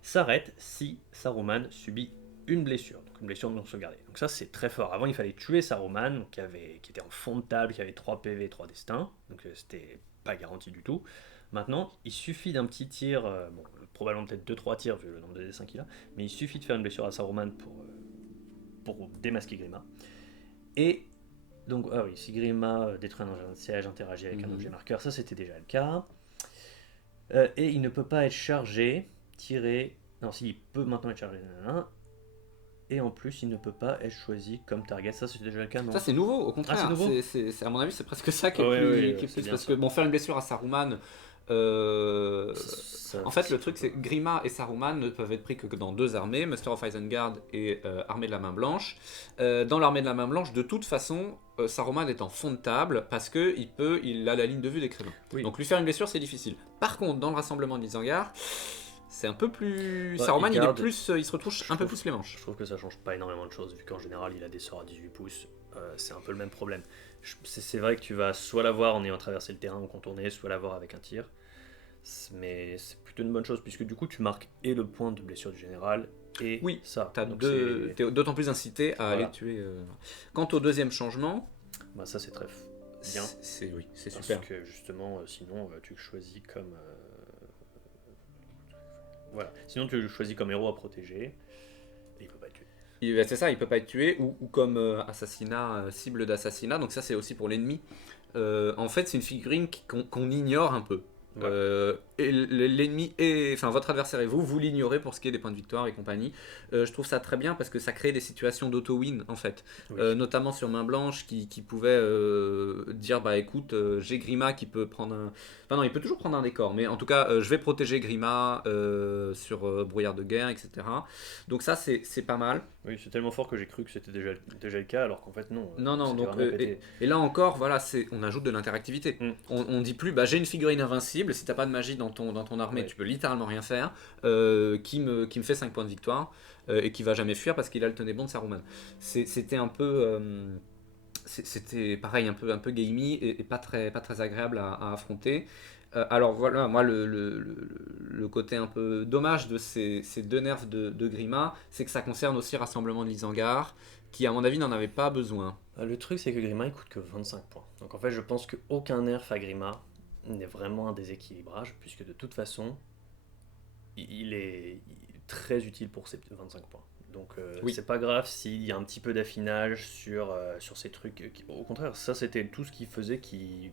s'arrêtent si Saruman subit une blessure non sauvegardée. Donc ça c'est très fort. Avant il fallait tuer Saruman qui était en fond de table, qui avait 3 PV, 3 destins, donc c'était pas garanti du tout. Maintenant il suffit d'un petit tir, probablement peut-être 2-3 tirs vu le nombre de destins qu'il a, mais il suffit de faire une blessure à Saruman pour démasquer Grima. Et donc si Grima détruit un engin de siège, interagit avec un objet marqueur, ça c'était déjà le cas. Et il ne peut pas être chargé, tiré, non si il peut maintenant être chargé, et en plus il ne peut pas être choisi comme target. Ça c'est déjà le cas, non? Ça c'est nouveau, au contraire. C'est nouveau. À mon avis c'est presque ça qui est plus parce que faire une blessure à Saruman, En fait, le truc, c'est que Grima et Saruman ne peuvent être pris que dans 2 armées, Master of Isengard et Armée de la Main Blanche. Dans l'Armée de la Main Blanche, de toute façon, Saruman est en fond de table parce qu'il a la ligne de vue des Crévins. Oui. Donc lui faire une blessure, c'est difficile. Par contre, dans le rassemblement d'Isengard, c'est un peu plus... Bah, Saruman, il il se retouche un peu plus les manches. Je trouve que ça change pas énormément de choses, vu qu'en général, il a des sorts à 18 pouces. C'est un peu le même problème. C'est vrai que tu vas soit l'avoir en ayant traversé le terrain ou contourné, soit l'avoir avec un tir. Mais c'est plutôt une bonne chose, puisque du coup, tu marques et le point de blessure du général, et Oui, ça. t'es Donc d'autant plus incité à aller tuer... Quant au deuxième changement... bah, ça, c'est très bien. Oui, c'est Parce super. que justement, sinon, tu le choisis comme... Voilà. Sinon, tu le choisis comme héros à protéger, et il peut pas être tué. C'est ça, il peut pas être tué, ou comme assassinat, cible d'assassinat, donc ça c'est aussi pour l'ennemi. En fait, c'est une figurine qu'on ignore un peu. Ouais. Et l'ennemi enfin votre adversaire et vous l'ignorez pour ce qui est des points de victoire et compagnie. Je trouve ça très bien parce que ça crée des situations d'auto-win en fait. Oui. Notamment sur Main Blanche qui pouvait dire bah écoute, j'ai Grima qui peut prendre un. Enfin non, il peut toujours prendre un décor, mais en tout cas, je vais protéger Grima sur Brouillard de guerre, etc. Donc ça, c'est pas mal. Oui, c'est tellement fort que j'ai cru que c'était déjà le cas, alors qu'en fait, non. Non, C'était donc, vraiment pété. et là encore, voilà, on ajoute de l'interactivité. Mm. On dit plus, bah, j'ai une figurine invincible, si t'as pas de magie dans ton armée, Ouais. tu peux littéralement rien faire, qui me fait 5 points de victoire, et qui va jamais fuir parce qu'il a le tenez bon de Saruman. C'était un peu... c'était pareil, un peu gamey et pas très agréable à affronter. Alors voilà, moi le côté un peu dommage de ces 2 nerfs de Grima, c'est que ça concerne aussi Rassemblement de l'Isengard, qui à mon avis n'en avait pas besoin. Le truc, c'est que Grima, il coûte que 25 points. Donc en fait, je pense qu'aucun nerf à Grima n'est vraiment un déséquilibrage, puisque de toute façon, il est très utile pour ses 25 points. Donc Oui. c'est pas grave s'il y a un petit peu d'affinage sur ces trucs. Au contraire, ça c'était tout ce qui faisait qu'il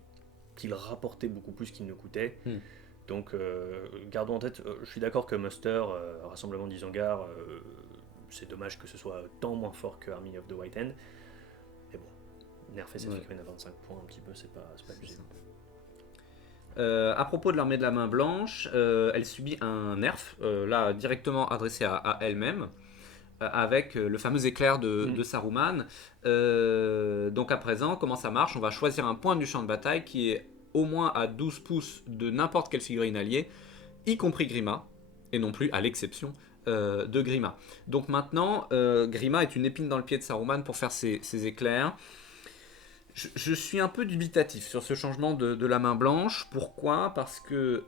rapportait beaucoup plus qu'il ne coûtait. Donc gardons en tête, je suis d'accord que Muster, Rassemblement d'Isengard, c'est dommage que ce soit tant moins fort que Army of the White Hand. Mais bon, nerfer cette figurine à 25 points un petit peu, c'est pas abusé. À propos de l'armée de la main blanche, elle subit un nerf, là directement adressé à elle-même, avec le fameux éclair de Saruman. Donc à présent, comment ça marche? On va choisir un point du champ de bataille qui est au moins à 12 pouces de n'importe quelle figurine alliée, y compris Grima, et non plus à l'exception de Grima. Donc maintenant, Grima est une épine dans le pied de Saruman pour faire ses éclairs. Je suis un peu dubitatif sur ce changement de la main blanche. Pourquoi? Parce que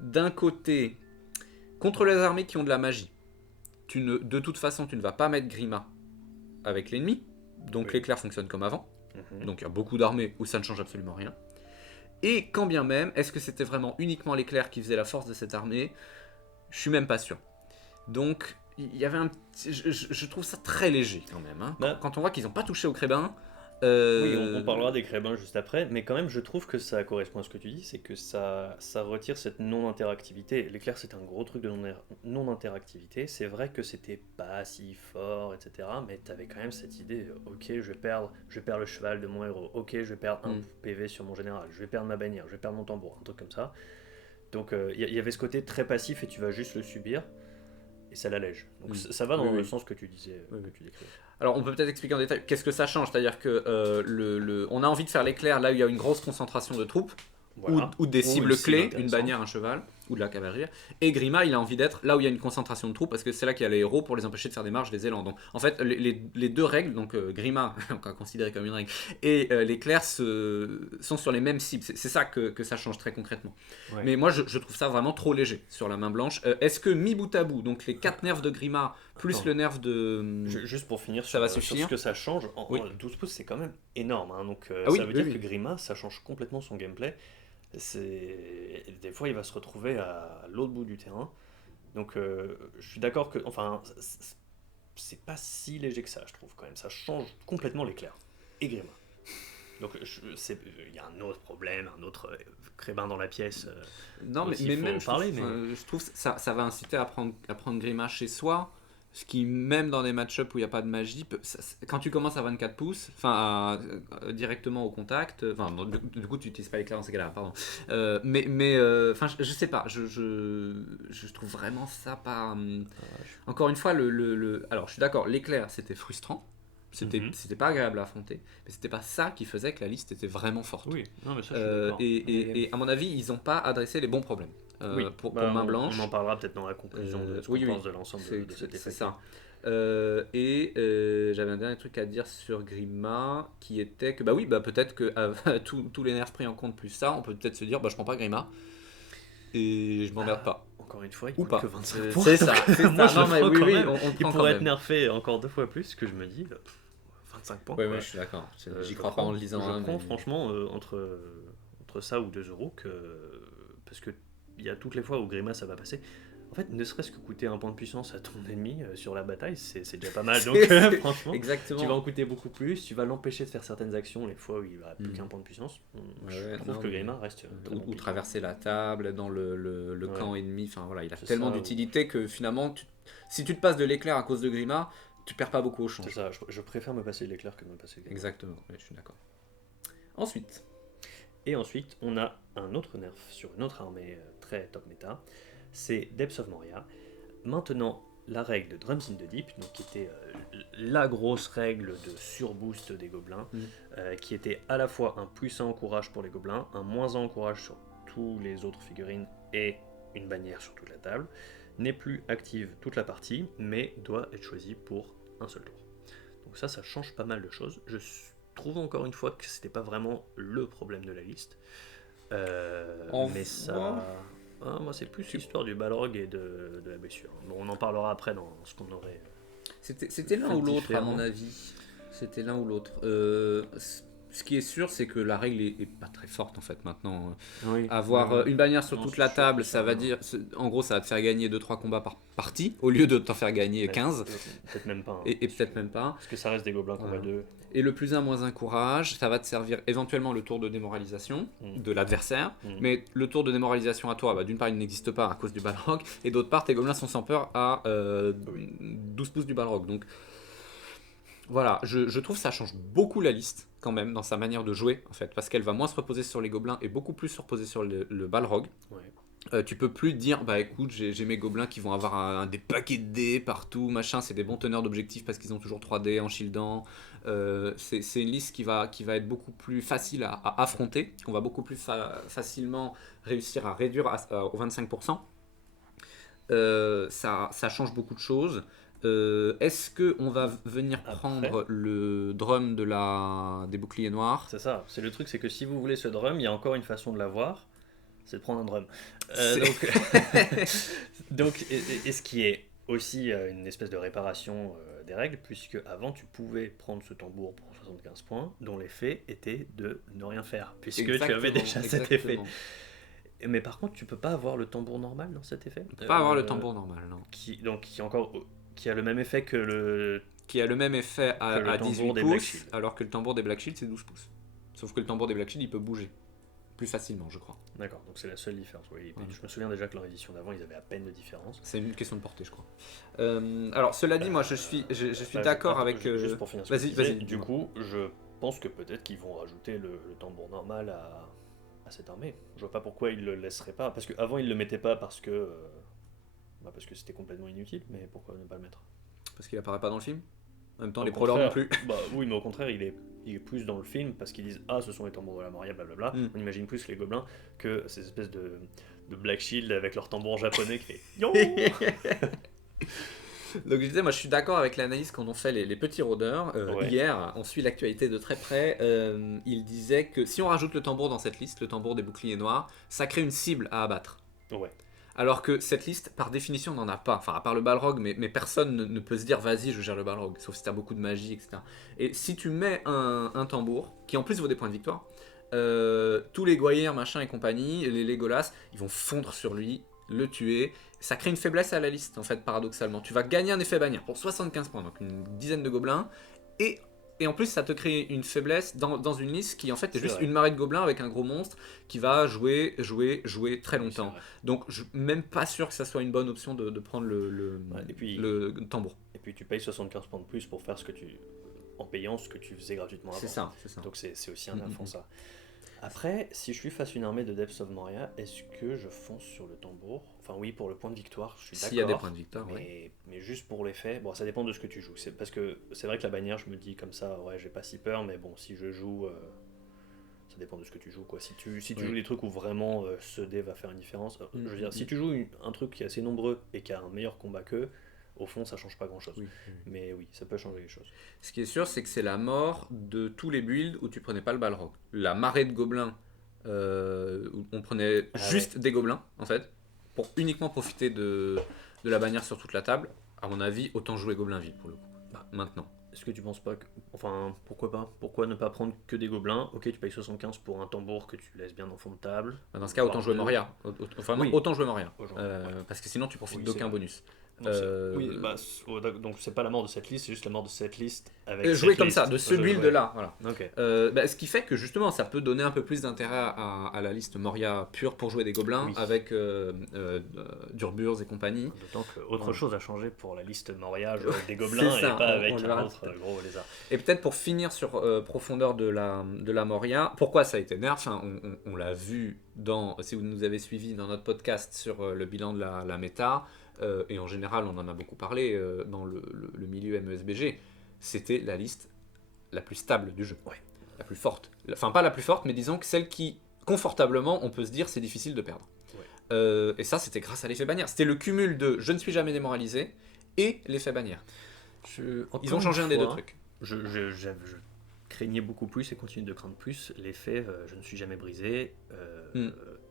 d'un côté, contre les armées qui ont de la magie, de toute façon, tu ne vas pas mettre Grima avec l'ennemi. Donc l'éclair fonctionne comme avant. Donc il y a beaucoup d'armées où ça ne change absolument rien. Et quand bien même, est-ce que c'était vraiment uniquement l'éclair qui faisait la force de cette armée? Je suis même pas sûr. Donc il y avait je trouve ça très léger quand même. Hein. Quand on voit qu'ils n'ont pas touché au Crébin. Oui, on parlera des Crébins juste après, mais quand même, je trouve que ça correspond à ce que tu dis, c'est que ça retire cette non-interactivité. L'éclair, c'est un gros truc de non-interactivité. C'est vrai que c'était pas si fort, etc., mais tu avais quand même cette idée, ok, je vais perdre le cheval de mon héros, ok, je vais perdre un PV sur mon général, je vais perdre ma bannière, je vais perdre mon tambour, un truc comme ça. Donc il y avait ce côté très passif et tu vas juste le subir. Et ça l'allège. Donc ça va dans le sens que tu disais, que tu décrivais. Alors on peut peut-être expliquer en détail qu'est-ce que ça change. C'est-à-dire que on a envie de faire l'éclair là où il y a une grosse concentration de troupes, voilà. ou des cibles clés, une bannière, un cheval, ou de la cavalerie. Et Grima, il a envie d'être là où il y a une concentration de troupes, parce que c'est là qu'il y a les héros pour les empêcher de faire des marches, des élans. Donc en fait, les 2 règles, donc Grima, encore considéré comme une règle, et l'éclair sont sur les mêmes cibles. C'est ça que ça change très concrètement. Ouais. Mais moi, je trouve ça vraiment trop léger sur la main blanche. Est-ce que mi bout à bout, donc les 4 nerfs de Grima, plus le nerf de... Juste pour finir ça va sur ce que ça change, en 12 pouces, c'est quand même énorme. Hein. Donc ça veut dire que Grima, ça change complètement son gameplay. Des fois il va se retrouver à l'autre bout du terrain, donc je suis d'accord que c'est pas si léger que ça, je trouve quand même, ça change complètement l'éclair et Grima. Donc il y a un autre problème, un autre Crébin dans la pièce. Non mais même parler, je trouve ça va inciter à prendre Grima chez soi. Ce qui, même dans des match-up où il n'y a pas de magie, quand tu commences à 24 pouces, enfin directement au contact, enfin du coup tu n'utilises pas l'éclair dans ces cas-là, pardon. Enfin je sais pas, je trouve vraiment ça pas. Encore une fois, alors je suis d'accord, l'éclair c'était frustrant, c'était pas agréable à affronter, mais c'était pas ça qui faisait que la liste était vraiment forte. Oui, non, mais ça, je suis d'accord. Et à mon avis, ils n'ont pas adressé les bons problèmes. Oui, pour main blanche. On en parlera peut-être dans la conclusion de ce qu'on pense de l'ensemble de cet effet. C'est ça. J'avais un dernier truc à dire sur Grima qui était que, peut-être que tous les nerfs pris en compte plus ça, on peut peut-être se dire, je prends pas Grima et je m'emmerde pas. Encore une fois, il Ou coûte pas. que 25 points. C'est ça. Moi, je non, le mais prends oui, quand oui, même. on Il prend pourrait quand être même. nerfé encore 2 fois plus, que je me dis, 25 points. Oui, je suis d'accord. J'y crois pas en le lisant. Je prends franchement entre ça ou 2 euros, parce que il y a toutes les fois où Grima ça va passer. En fait, ne serait-ce que coûter un point de puissance à ton ennemi sur la bataille, c'est déjà pas mal. Donc franchement, exactement. tu vas en coûter beaucoup plus, tu vas l'empêcher de faire certaines actions les fois où il va plus qu'un point de puissance. Je trouve que Grima reste ou traverser la table dans le camp ennemi. Enfin voilà, il a tellement ça, d'utilité que finalement, si tu te passes de l'éclair à cause de Grima, tu perds pas beaucoup au change. C'est ça, je préfère me passer de l'éclair que me passer de Grima. Exactement, je suis d'accord. Ensuite, on a un autre nerf sur une autre armée très top méta, c'est Depths of Moria. Maintenant, la règle de Drums in the Deep, donc qui était la grosse règle de surboost des gobelins, qui était à la fois un plus 1 en courage pour les gobelins, un moins 1 en courage sur tous les autres figurines et une bannière sur toute la table, n'est plus active toute la partie, mais doit être choisie pour un seul tour. Donc ça change pas mal de choses. Je trouve encore une fois que c'était pas vraiment le problème de la liste. Mais ça... moi, c'est plus l'histoire du Balrog et de la blessure. Bon, on en parlera après dans ce qu'on aurait. C'était l'un ou l'autre, à mon avis. C'était l'un ou l'autre. Ce qui est sûr, c'est que la règle est pas très forte en fait maintenant. Avoir une bannière sur toute la table, ça va dire. En gros, ça va te faire gagner 2-3 combats par partie, au lieu de t'en faire gagner 15. Peut-être même pas. Et peut-être même pas. Parce que ça reste des gobelins combat 2. Et le plus 1, moins 1 courage, ça va te servir éventuellement le tour de démoralisation de l'adversaire. Mais le tour de démoralisation à toi, d'une part, il n'existe pas à cause du Balrog, et d'autre part, tes gobelins sont sans peur à 12 pouces du Balrog. Donc voilà, je trouve que ça change beaucoup la liste quand même dans sa manière de jouer en fait, parce qu'elle va moins se reposer sur les gobelins et beaucoup plus se reposer sur le Balrog. Tu peux plus dire écoute, j'ai mes gobelins qui vont avoir des paquets de dés partout, machin, c'est des bons teneurs d'objectifs parce qu'ils ont toujours 3 dés en shieldant. C'est une liste qui va être beaucoup plus facile à affronter, qu'on va beaucoup plus facilement réussir à réduire au 25%. Ça change beaucoup de choses. Est-ce qu'on va venir prendre le drum des boucliers noirs? C'est ça, c'est le truc, c'est que si vous voulez ce drum, il y a encore une façon de l'avoir, c'est de prendre un drum. Donc, et ce qui est aussi une espèce de réparation des règles, puisque avant tu pouvais prendre ce tambour pour 75 points, dont l'effet était de ne rien faire, puisque tu avais déjà cet effet. Mais par contre, tu peux pas avoir le tambour normal dans cet effet. Tu peux pas avoir le tambour normal, non. Qui a le même effet que le... Qui a le même effet à 18 pouces, alors que le tambour des Black Shield c'est 12 pouces. Sauf que le tambour des Black Shield il peut bouger plus facilement, je crois. D'accord, donc c'est la seule différence. Oui. Je me souviens déjà que leur édition d'avant, ils avaient à peine de différence. C'est une question de portée, je crois. Alors, cela dit, moi je suis d'accord avec... Juste pour finir, vas-y. Du coup, je pense que peut-être qu'ils vont rajouter le tambour normal à cette armée. Je vois pas pourquoi ils le laisseraient pas. Parce qu'avant, ils le mettaient pas parce que c'était complètement inutile, mais pourquoi ne pas le mettre? Parce qu'il apparaît pas dans le film. En même temps, les prologues non plus. Oui, mais au contraire, il est plus dans le film parce qu'ils disent ce sont les tambours de la Moria, blablabla. On imagine plus les gobelins que ces espèces de Black Shield avec leur tambour japonais qui fait Yo. Donc je disais, moi je suis d'accord avec l'analyse qu'en ont fait les petits rôdeurs. Hier, on suit l'actualité de très près. Ils disaient que si on rajoute le tambour dans cette liste, le tambour des boucliers noirs, ça crée une cible à abattre. Alors que cette liste, par définition, n'en a pas. Enfin, à part le Balrog, mais personne ne peut se dire vas-y, je gère le Balrog, sauf si t'as beaucoup de magie, etc. Et si tu mets un tambour, qui en plus vaut des points de victoire, tous les Goyers, machin et compagnie, les Legolas, ils vont fondre sur lui, le tuer. Ça crée une faiblesse à la liste, en fait, paradoxalement. Tu vas gagner un effet bannière pour 75 points, donc une dizaine de gobelins, et Et en plus, ça te crée une faiblesse dans une liste qui en fait est C'est juste vrai. une marée de gobelins avec un gros monstre qui va jouer très Oui, c'est longtemps. vrai. Donc, je suis même pas sûr que ça soit une bonne option de prendre Ouais, le tambour. et puis tu payes 75 points de plus pour faire en payant ce que tu faisais gratuitement C'est avant. ça, c'est ça. Donc c'est aussi un Mm, nerf mm, en mm. ça. Après, si je suis face à une armée de Depths of Moria, est-ce que je fonce sur le tambour? Enfin oui, pour le point de victoire, je suis S'il y a des d'accord. points de victoire, oui. Mais juste pour l'effet, bon, ça dépend de ce que tu joues. C'est parce que c'est vrai que la bannière, je me dis comme ça, ouais, j'ai pas si peur, mais bon, si je joue, ça dépend de ce que tu joues, quoi. Si tu Oui. joues des trucs où vraiment ce dé va faire une différence, Mm, je veux dire, mm, si mm. tu joues un truc qui est assez nombreux et qui a un meilleur combat qu'eux, au fond, ça change pas grand-chose. Oui, oui. Mais oui, ça peut changer les choses. Ce qui est sûr, c'est que c'est la mort de tous les builds où tu prenais pas le Balrog. La marée de gobelins, où on prenait Ah juste des gobelins, en fait, pour uniquement profiter de la bannière sur toute la table. À mon avis, autant jouer gobelin vide pour le coup. Bah, Maintenant. Est-ce que tu penses pas que... Enfin, pourquoi pas? Pourquoi ne pas prendre que des gobelins? Ok, tu payes 75 pour un tambour que tu laisses bien en fond de table. Bah, dans ce cas, voire autant jouer deux. Moria. Enfin, non, Oui. autant jouer Moria. Aujourd'hui, ouais. Parce que sinon, tu profites Oui, d'aucun c'est vrai. bonus. Donc, oui, Euh, bah, donc c'est pas la mort de cette liste, c'est juste la mort de cette liste avec Jouer cette comme liste. ça, de ce build-là. Voilà. Ok. Ce qui fait que justement, ça peut donner un peu plus d'intérêt à la liste Moria pure pour jouer des gobelins Oui. avec Durburs et compagnie. D'autant qu'autre Ouais. chose a changé pour la liste Moria, jouer avec des gobelins C'est ça, et pas on avec le un verra autre tout à l'heure. gros lézard. Et peut-être pour finir sur profondeur de la Moria, pourquoi ça a été nerf, hein, on l'a vu si vous nous avez suivis dans notre podcast sur le bilan de la méta, et en général on en a beaucoup parlé dans le milieu MESBG, c'était la liste la plus stable du jeu, Ouais. la plus forte. Enfin pas la plus forte, mais disons que celle qui, confortablement, on peut se dire c'est difficile de perdre. Ouais. Et ça c'était grâce à l'effet bannière. C'était le cumul de je ne suis jamais démoralisé et l'effet bannière. Ils ont changé un des deux trucs. Je craignais beaucoup plus et continue de craindre plus l'effet je ne suis jamais brisé,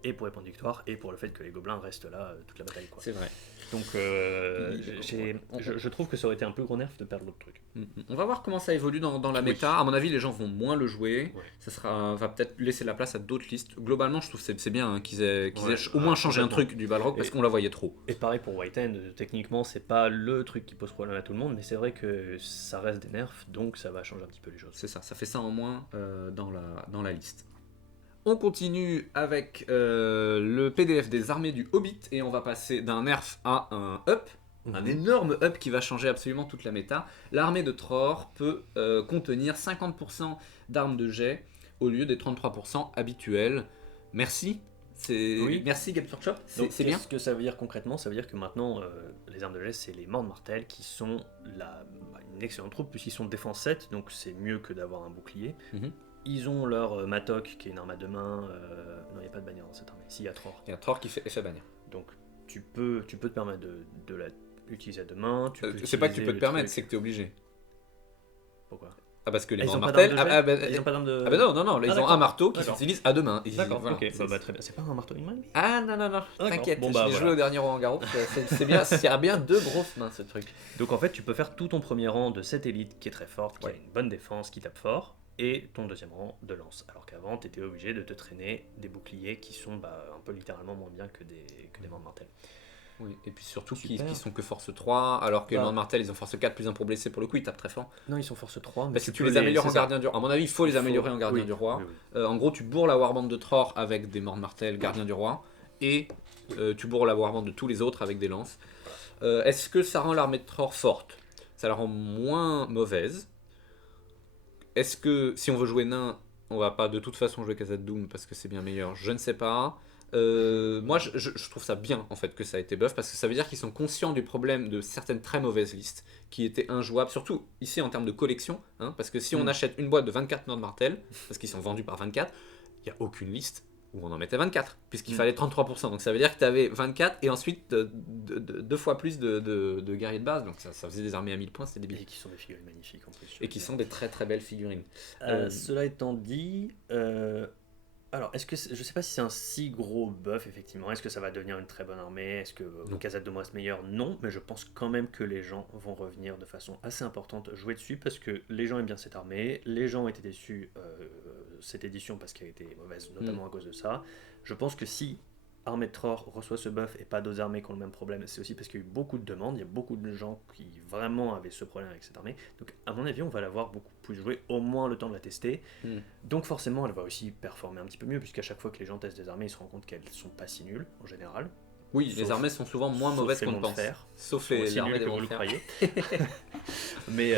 et pour les points de victoire, et pour le fait que les gobelins restent là toute la bataille, quoi. C'est vrai. Donc je trouve que ça aurait été un peu gros nerf de perdre l'autre truc. On va voir comment ça évolue dans la Oui. méta. À mon avis, les gens vont moins le jouer. Ouais. Ça va peut-être laisser la place à d'autres listes. Globalement, je trouve que c'est bien hein, qu'ils aient Ouais, au moins changé un complètement. truc du Balrog parce Et- qu'on la voyait trop. Et pareil pour White End, techniquement c'est pas le truc qui pose problème à tout le monde, mais c'est vrai que ça reste des nerfs, donc ça va changer un petit peu les choses. C'est ça fait ça en moins dans la liste. On continue avec le PDF des armées du Hobbit et on va passer d'un nerf à un up. Un énorme up qui va changer absolument toute la méta. L'armée de Tror peut contenir 50% d'armes de jet au lieu des 33% habituels. Merci. Oui. Merci Games Workshop. Donc C'est bien. qu'est-ce que ça veut dire concrètement? Ça veut dire que maintenant les armes de jet c'est les morts de martel qui sont une excellente troupe puisqu'ils sont défense 7, donc c'est mieux que d'avoir un bouclier. Mhm. Ils ont leur Matok qui est une arme à deux mains. Non, il n'y a pas de bannière dans cette armée. Si, il y a Tror. Il y a Tror qui fait effet bannière. Donc tu peux te permettre de la utiliser à deux mains. C'est pas que tu peux te permettre, c'est que tu es obligé. Pourquoi? Ah, parce que les Ils morts ont de pas martel. d'arme de jet. Ils ont pas d'arme de. Ah bah non, là, ils ont d'accord. un marteau qui D'accord. s'utilise à deux mains. D'accord, Voilà. ok, très bien. C'est pas un marteau une main, lui? Ah non, t'inquiète, Bon, je bah, l'ai voilà. joué au dernier Roland Garros, c'est bien, il y a bien deux grosses mains ce truc. Donc en fait, tu peux faire tout ton premier rang de cette élite qui est très forte, qui a Ouais. une bonne défense, qui tape fort, et ton deuxième rang de lance. Alors qu'avant, tu étais obligé de te traîner des boucliers qui sont un peu littéralement moins bien que des morts de martel. Oui, et puis surtout Super. qui sont que force 3, alors que les Bah. morts de martel ils ont force 4 plus 1 pour blesser, pour le coup ils tapent très fort. Non, ils sont force 3, mais Parce que tu peux les améliores en c'est ça. gardien du roi. À mon avis, il faut les améliorer en gardien oui, du roi. oui, oui. En gros, tu bourres la warband de Tror avec des morts de martel, gardien du roi, et tu bourres la warband de tous les autres avec des lances. Est-ce que ça rend l'armée de Tror forte? Ça la rend moins mauvaise. Est-ce que si on veut jouer nain, on va pas de toute façon jouer Khazad Dûm parce que c'est bien meilleur? Je ne sais pas. Moi, je trouve ça bien en fait que ça a été buff parce que ça veut dire qu'ils sont conscients du problème de certaines très mauvaises listes qui étaient injouables, surtout ici en termes de collection, hein, parce que si on achète une boîte de 24 morts de martel, parce qu'ils sont vendus par 24, il n'y a aucune liste où on en mettait 24, puisqu'il fallait 33%. Donc ça veut dire que tu avais 24 et ensuite deux fois plus de guerriers de base, donc ça faisait des armées à 1000 points, c'était débile. Et qui sont des figurines magnifiques en plus. Et qui sont des très très belles figurines. Cela étant dit, alors je sais pas si c'est un si gros buff effectivement. Est-ce que ça va devenir une très bonne armée? Est-ce que Non. Khazad Dûm reste meilleur? Non, mais je pense quand même que les gens vont revenir de façon assez importante jouer dessus parce que les gens aiment bien cette armée. Les gens étaient déçus cette édition parce qu'elle était mauvaise, notamment à cause de ça. Je pense que si Armée de Tror reçoit ce buff et pas d'autres armées qui ont le même problème, c'est aussi parce qu'il y a eu beaucoup de demandes, il y a beaucoup de gens qui vraiment avaient ce problème avec cette armée. Donc à mon avis, on va la voir beaucoup plus jouer, au moins le temps de la tester. Donc forcément, elle va aussi performer un petit peu mieux, puisqu'à chaque fois que les gens testent des armées, ils se rendent compte qu'elles sont pas si nulles en général. Oui, les armées sont souvent moins mauvaises qu'on ne pense. Sauf les armées des vous le croyez. Mais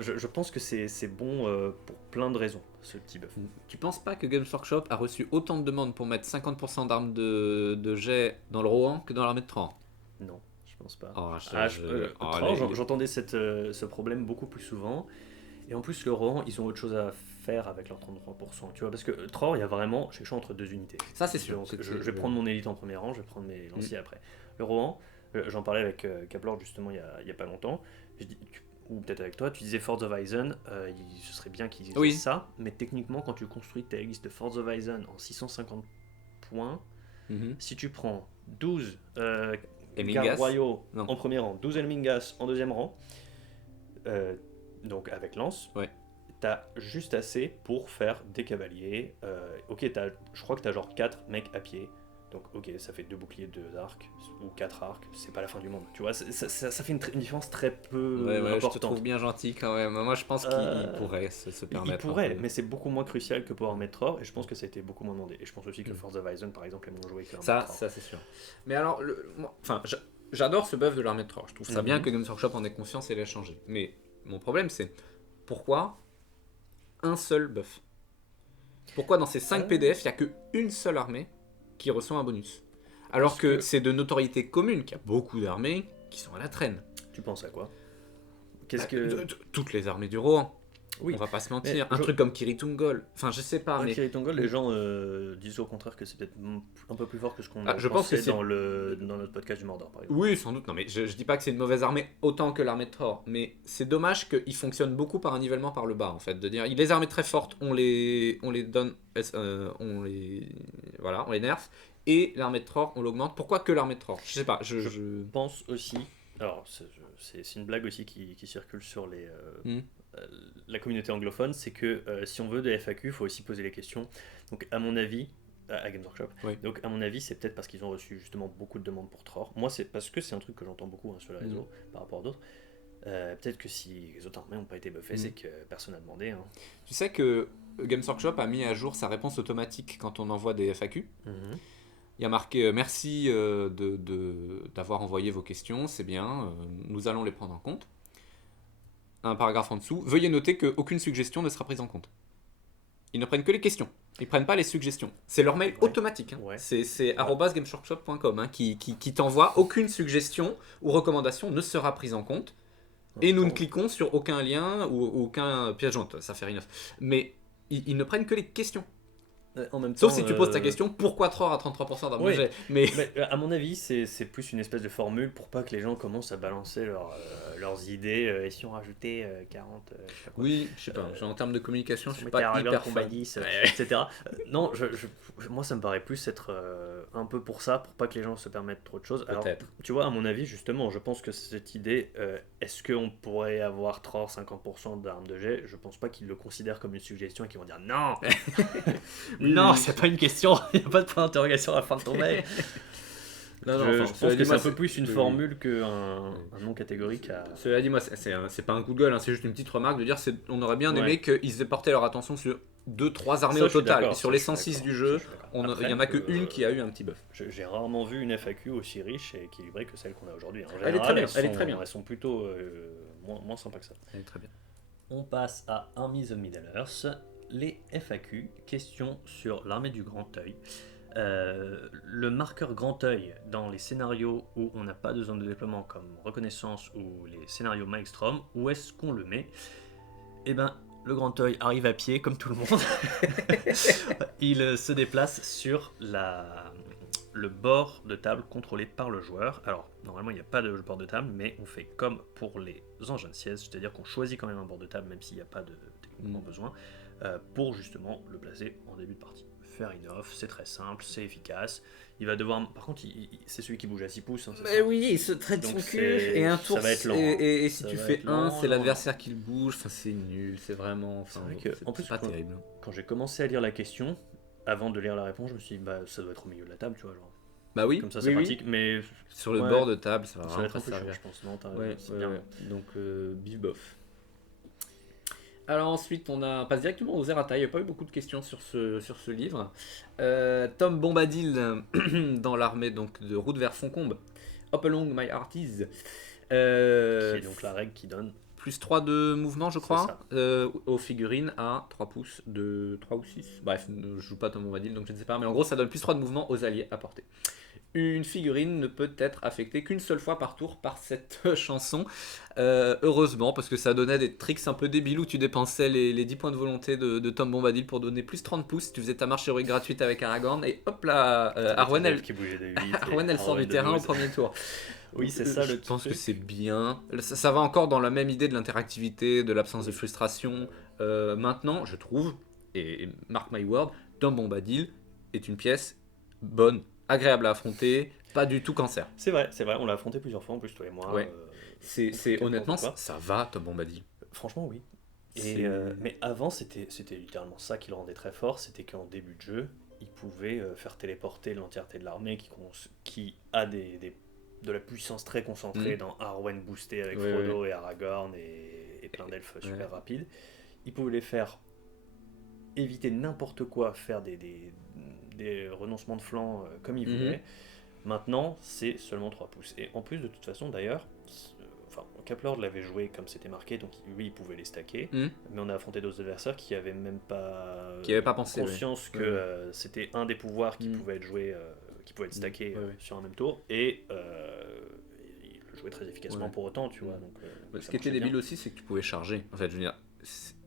je pense que c'est bon pour plein de raisons, ce petit buff. Tu penses pas que Games Workshop a reçu autant de demandes pour mettre 50% d'armes de jet dans le Rohan que dans l'armée de Tran? Non, je pense pas. J'entendais ce problème beaucoup plus souvent. Et en plus, le Rohan, ils ont autre chose à faire avec leurs 33%. Tu vois, parce que Tror, il y a vraiment, j'ai le choix entre deux unités. Ça, c'est sûr. Donc, je vais prendre mon élite en premier rang, je vais prendre mes lanciers après. Le Rohan, j'en parlais avec Caplord justement il y a pas longtemps. Ou peut-être avec toi, tu disais Forts of Eisen, ce serait bien qu'ils aient ça, mais techniquement, quand tu construis ta liste de Forts of Eisen en 650 points, si tu prends 12 gardes royaux en premier rang, 12 Elmingas en deuxième rang, donc avec lance, t'as juste assez pour faire des cavaliers. Ok, je crois que t'as genre 4 mecs à pied. Donc ok, ça fait 2 boucliers, 2 arcs, ou 4 arcs, c'est pas la fin du monde. Tu vois, ça fait une différence très peu importante. Je te trouve bien gentil quand même. Moi je pense qu'il pourrait se permettre. Il pourrait, mais c'est beaucoup moins crucial que pour Armée de Tror, et je pense que ça a été beaucoup moins demandé. Et je pense aussi que Force of Eisen par exemple est moins joué que Armée de Tror. Ça c'est sûr. Mais alors, j'adore ce buff de l'Armée de Tror. Je trouve ça bien que Games Workshop en ait conscience et l'ait changé. Mais mon problème c'est, pourquoi un seul buff? Pourquoi dans ces 5 PDF, il n'y a qu'une seule armée qui reçoit un bonus? Alors que c'est de notoriété commune qu'il y a beaucoup d'armées qui sont à la traîne. Tu penses à quoi? Toutes les armées du Rohan. Oui. On va pas se mentir. Un truc comme Kiritungol. Enfin, je sais pas. Mais Kiritungol, les gens disent au contraire que c'est peut-être un peu plus fort que ce qu'on pensait dans notre podcast du Mordor, par exemple. Oui, sans doute. Non, mais je dis pas que c'est une mauvaise armée autant que l'armée de Tror. Mais c'est dommage qu'il fonctionne beaucoup par un nivellement par le bas, en fait. De dire, les armées très fortes, on les donne, on les nerf. Et l'armée de Tror, on l'augmente. Pourquoi que l'armée de Tror? Je sais pas. Je pense aussi. Alors, c'est une blague aussi qui circule sur la communauté anglophone, c'est que si on veut des FAQ, il faut aussi poser les questions. Donc, à mon avis, à Games Workshop, donc à mon avis, c'est peut-être parce qu'ils ont reçu justement beaucoup de demandes pour Tror. Moi, c'est parce que c'est un truc que j'entends beaucoup sur le réseau par rapport à d'autres. Peut-être que si les autres armées n'ont pas été buffées, c'est que personne n'a demandé. Tu sais que Games Workshop a mis à jour sa réponse automatique quand on envoie des FAQ. Il y a marqué merci d'avoir envoyé vos questions, c'est bien, nous allons les prendre en compte. Un paragraphe en dessous, veuillez noter qu'aucune suggestion ne sera prise en compte. Ils ne prennent que les questions, ils ne prennent pas les suggestions. C'est leur mail automatique, c'est @gamesworkshop.com qui t'envoie aucune suggestion ou recommandation ne sera prise en compte. Et nous ne cliquons sur aucun lien ou aucun piège jointe, ça fait rien. Mais ils ne prennent que les questions. En même temps, sauf si tu poses ta question, pourquoi Tror à 33% d'un budget? Mais à mon avis, c'est plus une espèce de formule pour pas que les gens commencent à balancer leurs idées. Et si on rajoutait 40, je sais pas quoi. Oui, je sais pas. En termes de communication, je suis pas hyper fan. 10, etc. Non, moi ça me paraît plus être un peu pour ça, pour pas que les gens se permettent trop de choses. Alors, tu vois, à mon avis, justement, je pense que cette idée, est-ce qu'on pourrait avoir Tror 50% d'armes de jet? Je pense pas qu'ils le considèrent comme une suggestion et qu'ils vont dire non. Non, c'est pas une question, il n'y a pas de point d'interrogation à la fin de ton mail. Je pense que c'est un peu plus une formule qu'un nom catégorique. Cela dit, moi, c'est pas un coup de gueule, c'est juste une petite remarque de dire on aurait bien aimé qu'ils aient porté leur attention sur 2-3 armées au total. Et sur les 106 du jeu, il n'y en a qu'une qui a eu un petit buff. J'ai rarement vu une FAQ aussi riche et équilibrée que celle qu'on a aujourd'hui. Elle est très bien. Elles sont plutôt moins sympas que ça. Elle est très bien. On passe à Armies of Middle-earth. Les FAQ, questions sur l'armée du Grand Œil. Le marqueur Grand Œil dans les scénarios où on n'a pas de zone de déploiement comme Reconnaissance ou les scénarios Maelstrom, où est-ce qu'on le met? Eh ben, le Grand Œil arrive à pied comme tout le monde. Il se déplace sur le bord de table contrôlé par le joueur. Alors, normalement, il n'y a pas de bord de table, mais on fait comme pour les engins de siège, c'est-à-dire qu'on choisit quand même un bord de table, même s'il n'y a pas de techniquement besoin, pour justement le placer en début de partie. Fair enough, c'est très simple, c'est efficace. Il va devoir. Par contre, c'est celui qui bouge à 6 pouces. Mais oui, il se traite son cul. Et un tour, ça va être lent. Et si tu fais 1, c'est l'adversaire qui le bouge. Enfin, c'est nul, c'est vraiment. C'est vrai que, en plus, pas terrible. Quand j'ai commencé à lire la question, avant de lire la réponse, je me suis dit, ça doit être au milieu de la table, tu vois. Genre. Bah oui, Comme ça, oui, c'est oui. pratique. Mais Sur le ouais, bord de table, ça va ça va vraiment être pas un peu chiant, servir. je pense. Non, Ouais, c'est ouais, bien. ouais. Donc, bif bof. Alors ensuite, on passe directement aux errata. Il n'y a pas eu beaucoup de questions sur ce livre. Tom Bombadil dans l'armée donc de route vers Foncombe. Up along my heart is. Qui est donc la règle qui donne. Plus 3 de mouvement, je C'est crois, ça. aux figurines à 3 pouces de 3 ou 6. Bref, je joue pas Tom Bombadil, donc je ne sais pas. Mais en gros, ça donne plus 3 de mouvement aux alliés à portée. Une figurine ne peut être affectée qu'une seule fois par tour par cette chanson. Heureusement, parce que ça donnait des tricks un peu débiles où tu dépensais les 10 points de volonté de Tom Bombadil pour donner plus 30 pouces. Tu faisais ta marche héroïque gratuite avec Aragorn et hop là, Arwen, elle, qui bougeait de 8. Arwen, elle sort du terrain au premier tour. Oui, c'est ça Je le pense que truc. c'est bien. Ça va encore dans la même idée de l'interactivité, de l'absence de frustration. Maintenant, je trouve, et mark my word, Tom Bombadil est une pièce bonne, agréable à affronter, pas du tout cancer. C'est vrai, on l'a affronté plusieurs fois en plus, toi et moi. Ouais. On fout Honnêtement, n'importe quoi. ça va, Tom Bombadil. Franchement, oui. C'est- Mais avant, c'était littéralement ça qui le rendait très fort, c'était qu'en début de jeu, il pouvait faire téléporter l'entièreté de l'armée qui a de la puissance très concentrée dans Arwen boosté avec Ouais, Frodo et Aragorn et plein d'elfes super rapides. Il pouvait les faire éviter n'importe quoi, faire des renoncements de flanc comme il voulait. Maintenant, c'est seulement 3 pouces. Et en plus, de toute façon, d'ailleurs, Caplord l'avait joué comme c'était marqué, donc lui, il pouvait les stacker. Mais on a affronté d'autres adversaires qui n'avaient même pas, Qui n'avaient pas pensé, conscience que c'était un des pouvoirs qui pouvait être joué, qui pouvait être stacké sur un même tour. Et il le jouait très efficacement pour autant, tu vois. Donc, Ce qui était débile aussi, c'est que tu pouvais charger. En fait, je veux dire.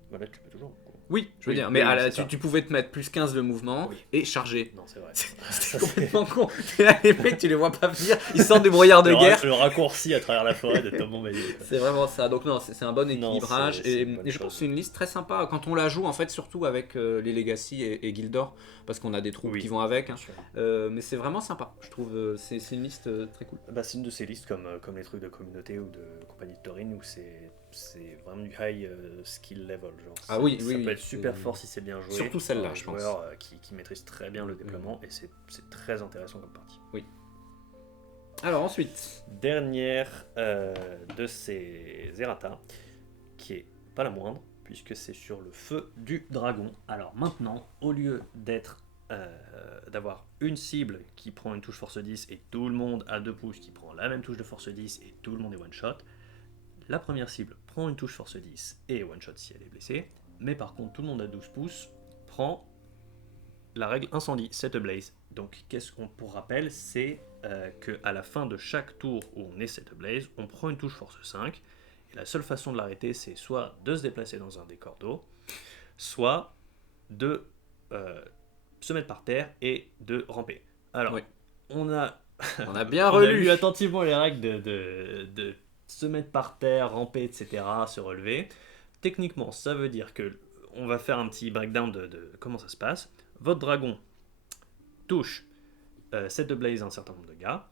Voilà, tu peux toujours. Oui, je veux dire, Oui, mais tu pouvais te mettre plus 15 de mouvement et charger. Non, c'est vrai. C'est complètement con. Les mecs, tu les vois pas venir, ils sortent des brouillards de guerre. Le raccourci à travers la forêt de Tom Bombadil. C'est vraiment ça. Donc non, c'est un bon équilibrage. C'est et une bonne je pense que chose. c'est une liste très sympa quand on la joue, en fait, surtout avec les Legacy et Gildor, parce qu'on a des troupes qui vont avec. Bien sûr. Mais c'est vraiment sympa. Je trouve c'est une liste très cool. Bah, c'est une de ces listes comme les trucs de communauté ou de compagnie de Thorin où c'est vraiment du high skill level. Genre, Ah oui, ça peut être super fort si c'est bien joué. Surtout celle-là, je pense. Joueur qui maîtrise très bien le déploiement et c'est très intéressant comme partie. Oui. Alors ensuite. Dernière de ces errata, qui est pas la moindre, puisque c'est sur le feu du dragon. Alors maintenant, au lieu d'avoir une cible qui prend une touche force 10 et tout le monde à 2 pouces qui prend la même touche de force 10 et tout le monde est one shot, la première cible prend une touche force 10 et one shot si elle est blessée, mais par contre tout le monde à 12 pouces prend la règle incendie, set a blaze. Donc qu'est-ce qu'on pour rappel, c'est qu'à la fin de chaque tour où on est set a blaze, on prend une touche force 5 et la seule façon de l'arrêter c'est soit de se déplacer dans un décor d'eau, soit de se mettre par terre et de ramper. Alors on a bien on a relu lu attentivement les règles de se mettre par terre, ramper, etc., se relever. Techniquement, ça veut dire que on va faire un petit breakdown de comment ça se passe. Votre dragon touche set de blaze un certain nombre de gars.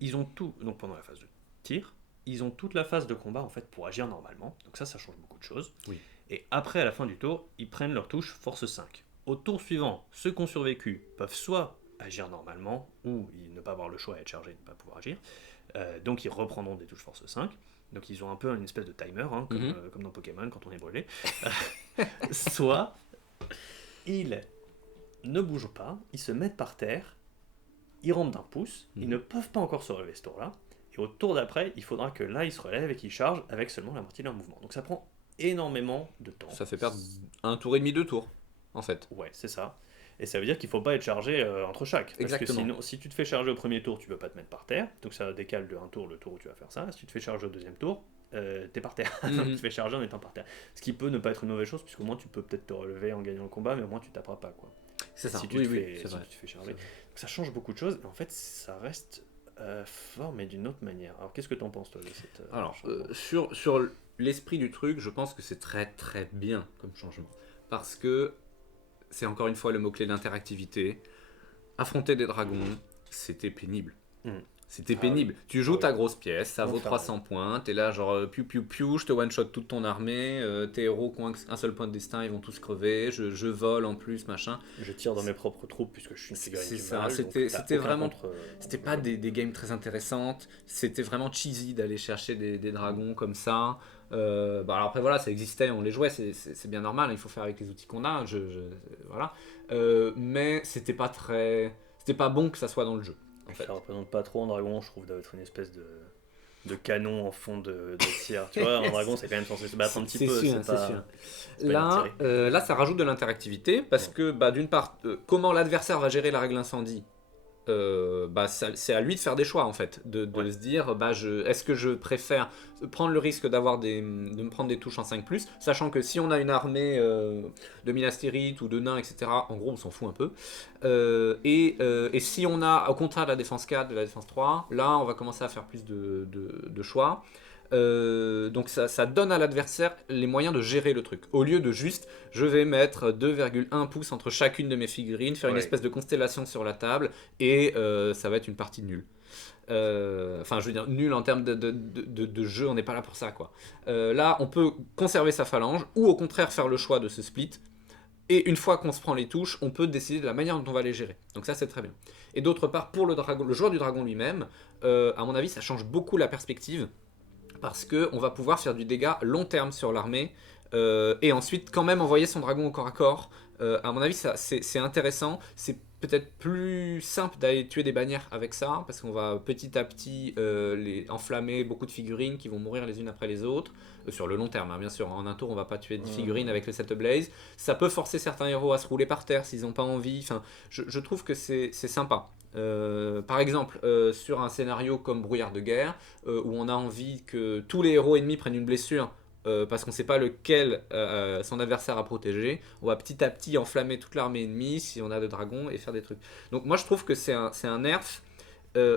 Ils ont tout, donc pendant la phase de tir, ils ont toute la phase de combat en fait pour agir normalement. Donc ça change beaucoup de choses. Oui. Et après, à la fin du tour, ils prennent leur touche force 5. Au tour suivant, ceux qui ont survécu peuvent soit agir normalement, ou ne pas avoir le choix et être chargés et ne pas pouvoir agir. Donc ils reprendront des touches force 5. Donc ils ont un peu une espèce de timer, comme dans Pokémon quand on est brûlé. Soit ils ne bougent pas, ils se mettent par terre, ils rentrent d'un pouce, ils ne peuvent pas encore se relever ce tour-là. Et au tour d'après, il faudra que là ils se relèvent et qu'ils chargent avec seulement la moitié de leur mouvement. Donc ça prend énormément de temps. Ça fait perdre un tour et demi, 2 tours, en fait. Ouais, c'est ça. Et ça veut dire qu'il ne faut pas être chargé entre chaque. Parce que sinon, si tu te fais charger au premier tour, tu ne peux pas te mettre par terre. Donc ça décale de un tour le tour où tu vas faire ça. Si tu te fais charger au deuxième tour, t'es par terre. Donc tu te fais charger en étant par terre. Ce qui peut ne pas être une mauvaise chose, puisqu'au moins tu peux peut-être te relever en gagnant le combat, mais au moins tu taperas pas, quoi. C'est ça. Si tu te fais charger. Donc ça change beaucoup de choses. Et en fait, ça reste fort, mais d'une autre manière. Alors qu'est-ce que tu en penses, toi, de cette Alors, sur l'esprit du truc, je pense que c'est très très bien comme changement. Parce que c'est encore une fois le mot-clé de l'interactivité. Affronter des dragons, c'était pénible. C'était Ah pénible. oui. Tu joues Ah oui. ta grosse pièce, ça vaut Infernal. 300 points, t'es là genre piou piou piou, je te one shot toute ton armée, tes héros qui ont un seul point de destin, ils vont tous crever, je vole en plus, machin. Je tire dans mes propres troupes puisque je suis une figurine C'est du ça, mal, donc t'as c'était aucun vraiment. C'était pas contre-jeu. des games très intéressantes, c'était vraiment cheesy d'aller chercher des dragons comme ça. Alors après voilà, ça existait, on les jouait, c'est bien normal, il faut faire avec les outils qu'on a, voilà. Mais c'était pas bon que ça soit dans le jeu. En fait. Ça représente pas trop un dragon, je trouve, d'être une espèce de canon en fond de tir. Tu vois, un dragon, c'est quand même censé se battre un petit C'est peu, sûr, c'est c'est pas, sûr. c'est pas une artillerie. Là, ça rajoute de l'interactivité parce Ouais. que, d'une part, comment l'adversaire va gérer la règle incendie, c'est à lui de faire des choix en fait, de Ouais. se dire est-ce que je préfère prendre le risque de me prendre des touches en 5+, sachant que si on a une armée de Minastérite ou de nains, etc., en gros on s'en fout un peu. Et si on a au contraire de la défense 4, de la défense 3, là on va commencer à faire plus de choix. Donc ça donne à l'adversaire les moyens de gérer le truc. Au lieu de juste, je vais mettre 2,1 pouces entre chacune de mes figurines, faire une Ouais. espèce de constellation sur la table, et ça va être une partie nulle. Enfin, je veux dire, nul en termes de jeu, on n'est pas là pour ça, quoi. Là, on peut conserver sa phalange, ou au contraire faire le choix de se split. Et une fois qu'on se prend les touches, on peut décider de la manière dont on va les gérer. Donc ça, c'est très bien. Et d'autre part, pour le joueur du dragon lui-même, à mon avis, ça change beaucoup la perspective parce qu'on va pouvoir faire du dégât long terme sur l'armée et ensuite quand même envoyer son dragon au corps à corps. À mon avis, c'est intéressant. C'est peut-être plus simple d'aller tuer des bannières avec ça parce qu'on va petit à petit les enflammer beaucoup de figurines qui vont mourir les unes après les autres. Sur le long terme, hein, bien sûr. En un tour, on va pas tuer 10 figurines avec le Set Blaze. Ça peut forcer certains héros à se rouler par terre s'ils n'ont pas envie. Enfin, je trouve que c'est sympa. Par exemple, sur un scénario comme Brouillard de guerre, où on a envie que tous les héros ennemis prennent une blessure parce qu'on ne sait pas lequel son adversaire a protégé, on va petit à petit enflammer toute l'armée ennemie si on a des dragons et faire des trucs. Donc moi je trouve que c'est un nerf,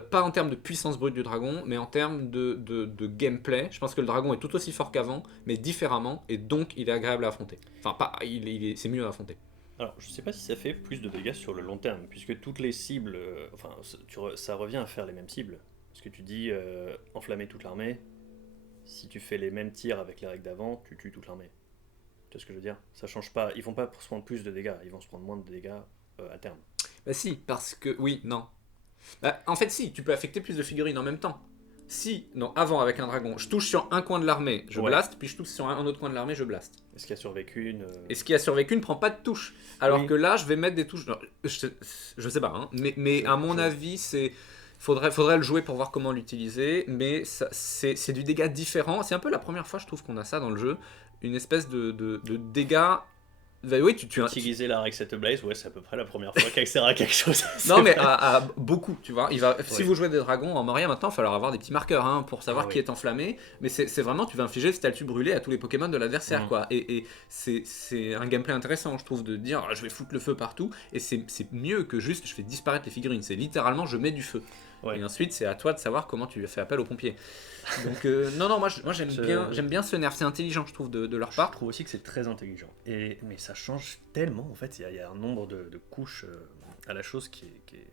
pas en termes de puissance brute du dragon, mais en termes de gameplay. Je pense que le dragon est tout aussi fort qu'avant, mais différemment, et donc il est agréable à affronter. Enfin, pas, c'est mieux à affronter. Alors, je sais pas si ça fait plus de dégâts sur le long terme, puisque toutes les cibles, enfin, ça revient à faire les mêmes cibles. Parce que tu dis enflammer toute l'armée, si tu fais les mêmes tirs avec les règles d'avant, tu tues toute l'armée. Tu vois ce que je veux dire? Ça change pas, ils vont pas se prendre plus de dégâts, ils vont se prendre moins de dégâts à terme. Bah si, parce que... Oui, non. Bah, en fait, si, tu peux affecter plus de figurines en même temps. Si, non, avant avec un dragon, je touche sur un coin de l'armée, je Ouais. blast, puis je touche sur un autre coin de l'armée, je blast. Est-ce qu'il y a survécu une. Et ce qui a survécu ne prend pas de touche. Alors Oui. que là, je vais mettre des touches. Non, je sais pas, hein, mais à mon avis, faudrait le jouer pour voir comment l'utiliser, mais c'est du dégât différent. C'est un peu la première fois, je trouve, qu'on a ça dans le jeu. Une espèce de dégâts. Bah oui, Utiliser la règle Set Blaze, ouais, c'est à peu près la première fois qu'elle sert à quelque chose. Non, mais à beaucoup, tu vois. Si Oui. vous jouez des dragons en Moria, maintenant, il va falloir avoir des petits marqueurs hein, pour savoir Ah qui oui. est enflammé. Mais c'est vraiment, tu vas infliger statut brûlé à tous les Pokémon de l'adversaire, Mhm. quoi. Et c'est un gameplay intéressant, je trouve, de dire je vais foutre le feu partout. Et c'est mieux que juste je fais disparaître les figurines. C'est littéralement je mets du feu. Ouais. Et ensuite, c'est à toi de savoir comment tu fais appel aux pompiers. Donc, non, moi j'aime bien ce nerf. C'est intelligent, je trouve, de leur Je part. trouve aussi que c'est très intelligent. Mais ça change tellement, en fait, il y a un nombre de couches à la chose qui est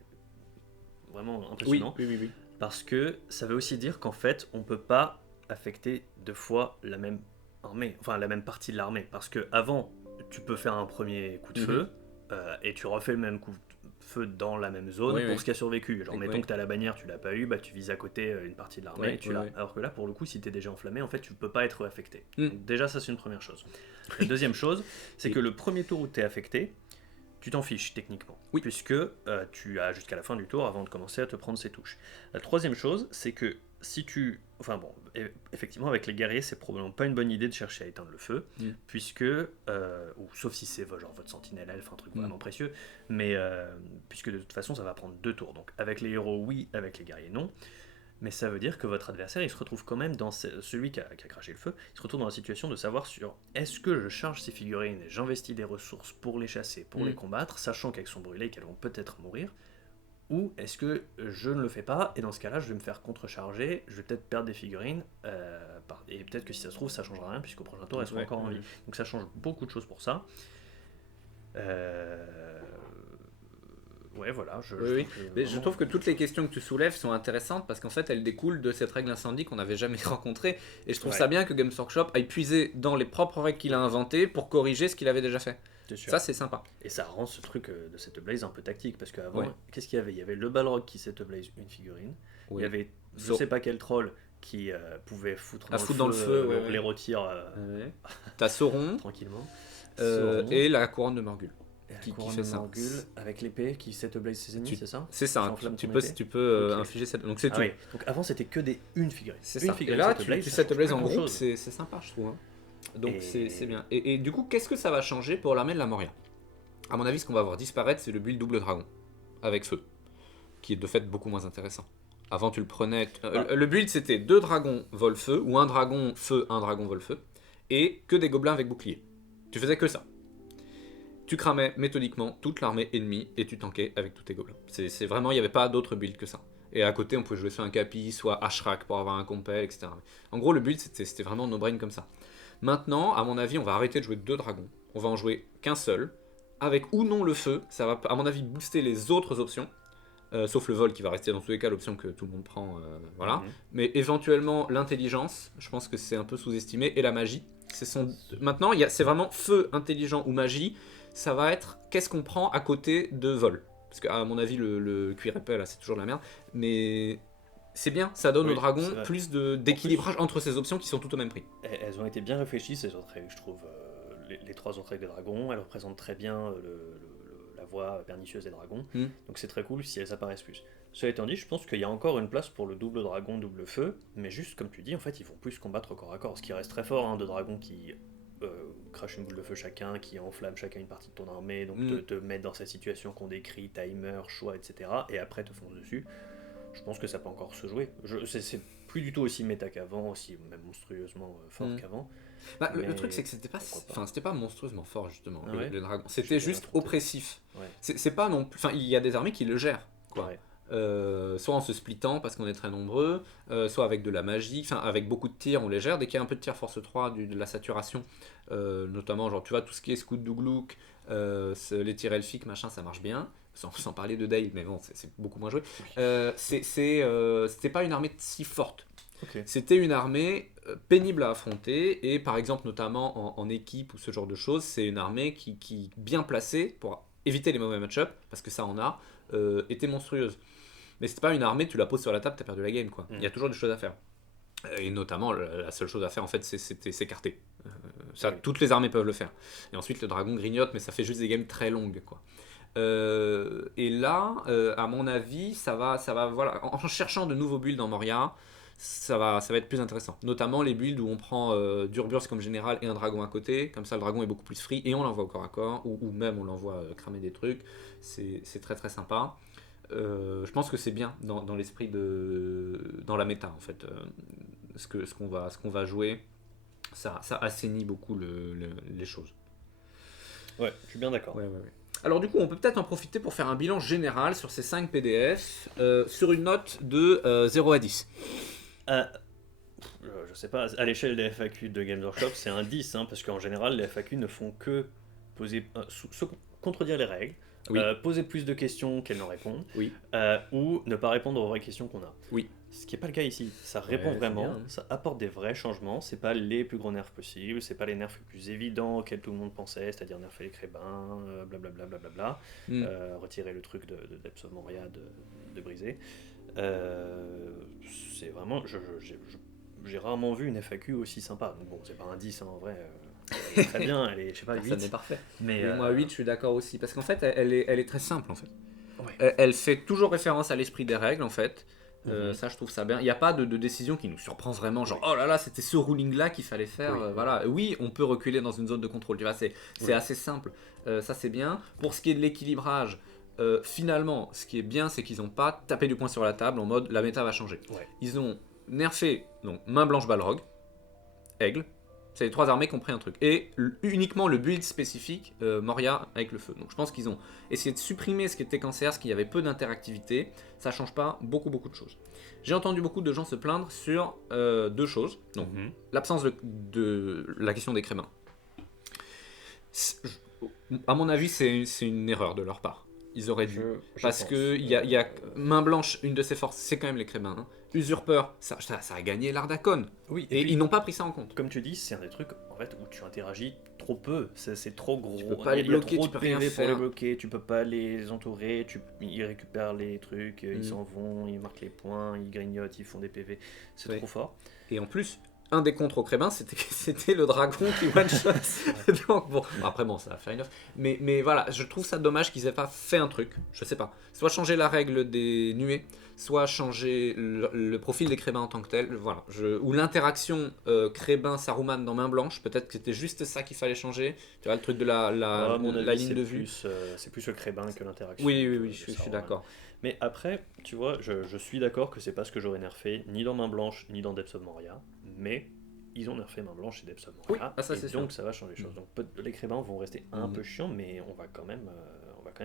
vraiment Oui, impressionnant. oui. Parce que ça veut aussi dire qu'en fait, on peut pas affecter deux fois la même armée, enfin la même partie de l'armée. Parce que avant, tu peux faire un premier coup de feu et tu refais le même coup de feu dans la même zone Oui, pour oui. ce qui a survécu. Genre, Oui, mettons oui. que tu as la bannière, tu l'as pas eu, bah tu vises à côté une partie de l'armée Oui, et tu oui, l'as. oui. Alors que là, pour le coup, si tu es déjà enflammé, en fait, tu peux pas être affecté. Mm. Donc, déjà, ça, c'est une première chose. La deuxième chose, c'est Oui. que le premier tour où tu es affecté, tu t'en fiches techniquement, Oui. puisque tu as jusqu'à la fin du tour avant de commencer à te prendre ces touches. La troisième chose, c'est que si tu... Enfin bon, effectivement, avec les guerriers, c'est probablement pas une bonne idée de chercher à éteindre le feu, puisque... ou sauf si c'est genre votre sentinelle elfe, un truc vraiment précieux, mais puisque de toute façon, ça va prendre 2 tours. Donc avec les héros, oui, avec les guerriers, non. Mais ça veut dire que votre adversaire, il se retrouve quand même dans celui qui a craché le feu, il se retrouve dans la situation de savoir sur est-ce que je charge ces figurines et j'investis des ressources pour les chasser, pour les combattre, sachant qu'elles sont brûlées et qu'elles vont peut-être mourir, ou est-ce que je ne le fais pas et dans ce cas-là, je vais me faire contrecharger, je vais peut-être perdre des figurines, et peut-être que si ça se trouve, ça changera rien puisqu'au prochain tour, elles seront encore en vie. Donc ça change beaucoup de choses pour ça. Ouais, voilà. Oui. Trouve que Mais je vraiment- trouve que toutes les questions que tu soulèves sont intéressantes parce qu'en fait elles découlent de cette règle incendie qu'on n'avait jamais rencontrée. Et je trouve ça Ouais, bien que Games Workshop aille puiser dans les propres règles qu'il a inventées pour corriger ce qu'il avait déjà fait. c'est sûr. Ça c'est sympa. Et ça rend ce truc de Set Blaze un peu tactique parce qu'avant, Ouais. qu'est-ce qu'il y avait? Il y avait le Balrog qui Set Blaze une figurine. Il Oui. y avait je So- sais pas quel troll qui pouvait foutre À dans, foutre le dans le feu, feu, ouais, ouais. les rôtir Ouais. T'as Sauron tranquillement. et la couronne de Morgul. Et la qui couronne fait de ça. Morgul avec l'épée qui Set Blaze ses ennemis, Tu- c'est ça? C'est ça, Qui enflamme tu ton peux, épée. tu peux Ok. infliger cette. Donc c'est Ah tout. oui, donc avant c'était que une figurine. C'est Une ça. Et figurine là, Set tu Blaze, set change Blaze pas en groupe, grand-chose. c'est sympa, je trouve. Hein. Donc Et- c'est bien. Et du coup, qu'est-ce que ça va changer pour l'armée de la Moria? À mon avis, ce qu'on va voir disparaître, c'est le build double dragon avec feu, qui est de fait beaucoup moins intéressant. Avant, tu le prenais. Le build, c'était 2 dragons vol-feu, ou un dragon feu, un dragon vol-feu, et que des gobelins avec bouclier. Tu faisais que ça. Tu cramais méthodiquement toute l'armée ennemie et tu tankais avec tous tes gobelins. C'est vraiment, il n'y avait pas d'autre build que ça. Et à côté, on pouvait jouer soit un capi, soit Ashrak pour avoir un compel, etc. En gros, le build, c'était vraiment no-brain comme ça. Maintenant, à mon avis, on va arrêter de jouer 2 dragons. On va en jouer qu'un seul, avec ou non le feu. Ça va, à mon avis, booster les autres options. Sauf le vol qui va rester dans tous les cas l'option que tout le monde prend. Voilà. Mhm. Mais éventuellement, l'intelligence, je pense que c'est un peu sous-estimé. Et la magie. Maintenant, c'est vraiment feu, intelligent ou magie. Ça va être qu'est-ce qu'on prend à côté de vol. Parce qu'à mon avis, le cuir épais, là, c'est toujours de la merde. Mais c'est bien, ça donne Oui, au dragon c'est vrai. plus d'équilibrage entre ces options qui sont toutes au même prix. Elles ont été bien réfléchies ces autres règles, je trouve. Les 3 autres règles des dragons, elles représentent très bien la voie pernicieuse des dragons. Mm. Donc c'est très cool si elles apparaissent plus. Cela étant dit, je pense qu'il y a encore une place pour le double dragon, double feu, mais juste comme tu dis, en fait, ils vont plus combattre corps à corps. Ce qui reste très fort, hein, de dragons qui crachent une boule de feu chacun, qui enflamment chacun une partie de ton armée, donc te mettent dans cette situation qu'on décrit, timer, choix, etc. Et après te foncent dessus. Je pense que ça peut encore se jouer. C'est plus du tout aussi méta qu'avant, aussi même monstrueusement fort qu'avant. Bah, le Mais truc, c'est que c'était pas, pourquoi pas. enfin, c'était pas monstrueusement fort, justement, Ah ouais le dragon. Je C'était suis juste bien affronté. oppressif. Ouais. C'est pas non plus. Enfin, il y a des armées qui le gèrent, quoi. Ouais. Soit en se splittant parce qu'on est très nombreux, soit avec de la magie, enfin avec beaucoup de tirs, on les gère. Dès qu'il y a un peu de tir force 3, de la saturation, notamment, genre, tu vois, tout ce qui est Scout Douglook, les tirs elfiques, machin, ça marche bien. Sans parler de Dale, mais bon, c'est beaucoup moins joué. C'était pas une armée si forte. Ok. C'était une armée pénible à affronter, et par exemple, notamment en équipe ou ce genre de choses, c'est une armée qui bien placée pour éviter les mauvais match-up, parce que ça en a, était monstrueuse. Mais c'est pas une armée, tu la poses sur la table, t'as perdu la game, quoi. Il y a toujours des choses à faire. Et notamment, la seule chose à faire, en fait, c'est s'écarter. Ça, Oui. toutes les armées peuvent le faire. Et ensuite, le dragon grignote, mais ça fait juste des games très longues, quoi. Et là, à mon avis, ça va voilà, en cherchant de nouveaux builds dans Moria, ça va être plus intéressant. Notamment les builds où on prend Durburs comme général et un dragon à côté, comme ça le dragon est beaucoup plus free et on l'envoie au corps à corps, ou même on l'envoie cramer des trucs, c'est très très sympa. Je pense que c'est bien dans l'esprit dans la méta en fait, ce qu'on va jouer, ça assainit beaucoup les choses. Ouais, je suis bien d'accord. Ouais. Alors du coup, on peut peut-être en profiter pour faire un bilan général sur ces 5 PDF sur une note de 0 à 10. Je sais pas, à l'échelle des FAQ de Games Workshop, c'est un 10, hein, parce qu'en général, les FAQ ne font que poser, contredire les règles, Oui. Poser plus de questions qu'elles ne répondent, Oui. ou ne pas répondre aux vraies questions qu'on a. Oui. Ce qui n'est pas le cas ici. Ça répond c'est vraiment, bien, hein. ça apporte des vrais changements. C'est pas les plus gros nerfs possibles, c'est pas les nerfs les plus évidents auxquels tout le monde pensait, c'est-à-dire nerfer les crébins, blablabla, Mm. retirer le truc de Depths of Moria de briser. C'est vraiment, j'ai rarement vu une FAQ aussi sympa. Donc bon, c'est pas un 10 hein, en vrai. Elle est très bien, elle est, je sais pas, Personne 8. n'est parfait. Mais Et moi 8, je suis d'accord aussi. Parce qu'en fait, elle est très simple en fait. Ouais. Elle fait toujours référence à l'esprit des règles en fait. Mhm. Ça, je trouve ça bien. Il n'y a pas de décision qui nous surprend vraiment. Genre, oh là là, c'était ce ruling là qu'il fallait faire. Oui. Voilà. Oui, on peut reculer dans une zone de contrôle. Tu vois, c'est Oui. assez simple. Ça, c'est bien. Pour ce qui est de l'équilibrage, finalement, ce qui est bien, c'est qu'ils n'ont pas tapé du poing sur la table en mode la méta va changer. Ouais. Ils ont nerfé donc main blanche balrog, aigle. C'est les 3 armées qui ont pris un truc. Et uniquement le build spécifique Moria avec le feu. Donc je pense qu'ils ont essayé de supprimer ce qui était cancer, ce qui avait peu d'interactivité. Ça change pas beaucoup de choses. J'ai entendu beaucoup de gens se plaindre sur 2 choses. Donc l'absence de la question des crémins. À mon avis, c'est une erreur de leur part. Ils auraient dû. Je Parce pense. que il y a main blanche, une de ses forces, c'est quand même les Crébins. Hein. Usurpeur, ça a gagné l'Ardacon. Oui, Et puis, ils n'ont pas pris ça en compte. comme tu dis, c'est un des trucs en fait où tu interagis trop peu. C'est trop gros. Tu peux pas les Il y a bloquer, trop tu de peux rien PV pour les faire. bloquer. Tu peux pas les entourer. Ils récupèrent les trucs, ils Mhm. s'en vont, ils marquent les points, ils grignotent, ils font des PV. C'est Oui. trop fort. Et en plus, un des contres aux Crébins, c'était le dragon qui one-shot. Donc bon, après bon, ça va faire une offre. Mais voilà, je trouve ça dommage qu'ils aient pas fait un truc, je sais pas. Soit changer la règle des nuées, soit changer le profil des Crébins en tant que tel. Voilà, ou l'interaction Crébin-Saruman dans main blanche, peut-être que c'était juste ça qu'il fallait changer. Tu vois, le truc de À mon la avis, ligne de vue. c'est plus le Crébin que l'interaction. Oui, que oui, de je suis Saruman. d'accord. Mais après, tu vois, je suis d'accord que c'est pas ce que j'aurais nerfé ni dans Main Blanche ni dans Depths of Moria, mais ils ont nerfé Main Blanche et Depths of Moria, Oui, ah, ça, et c'est donc sûr. ça va changer les choses. Donc les Crébins vont rester un Mm. peu chiants, mais on va quand même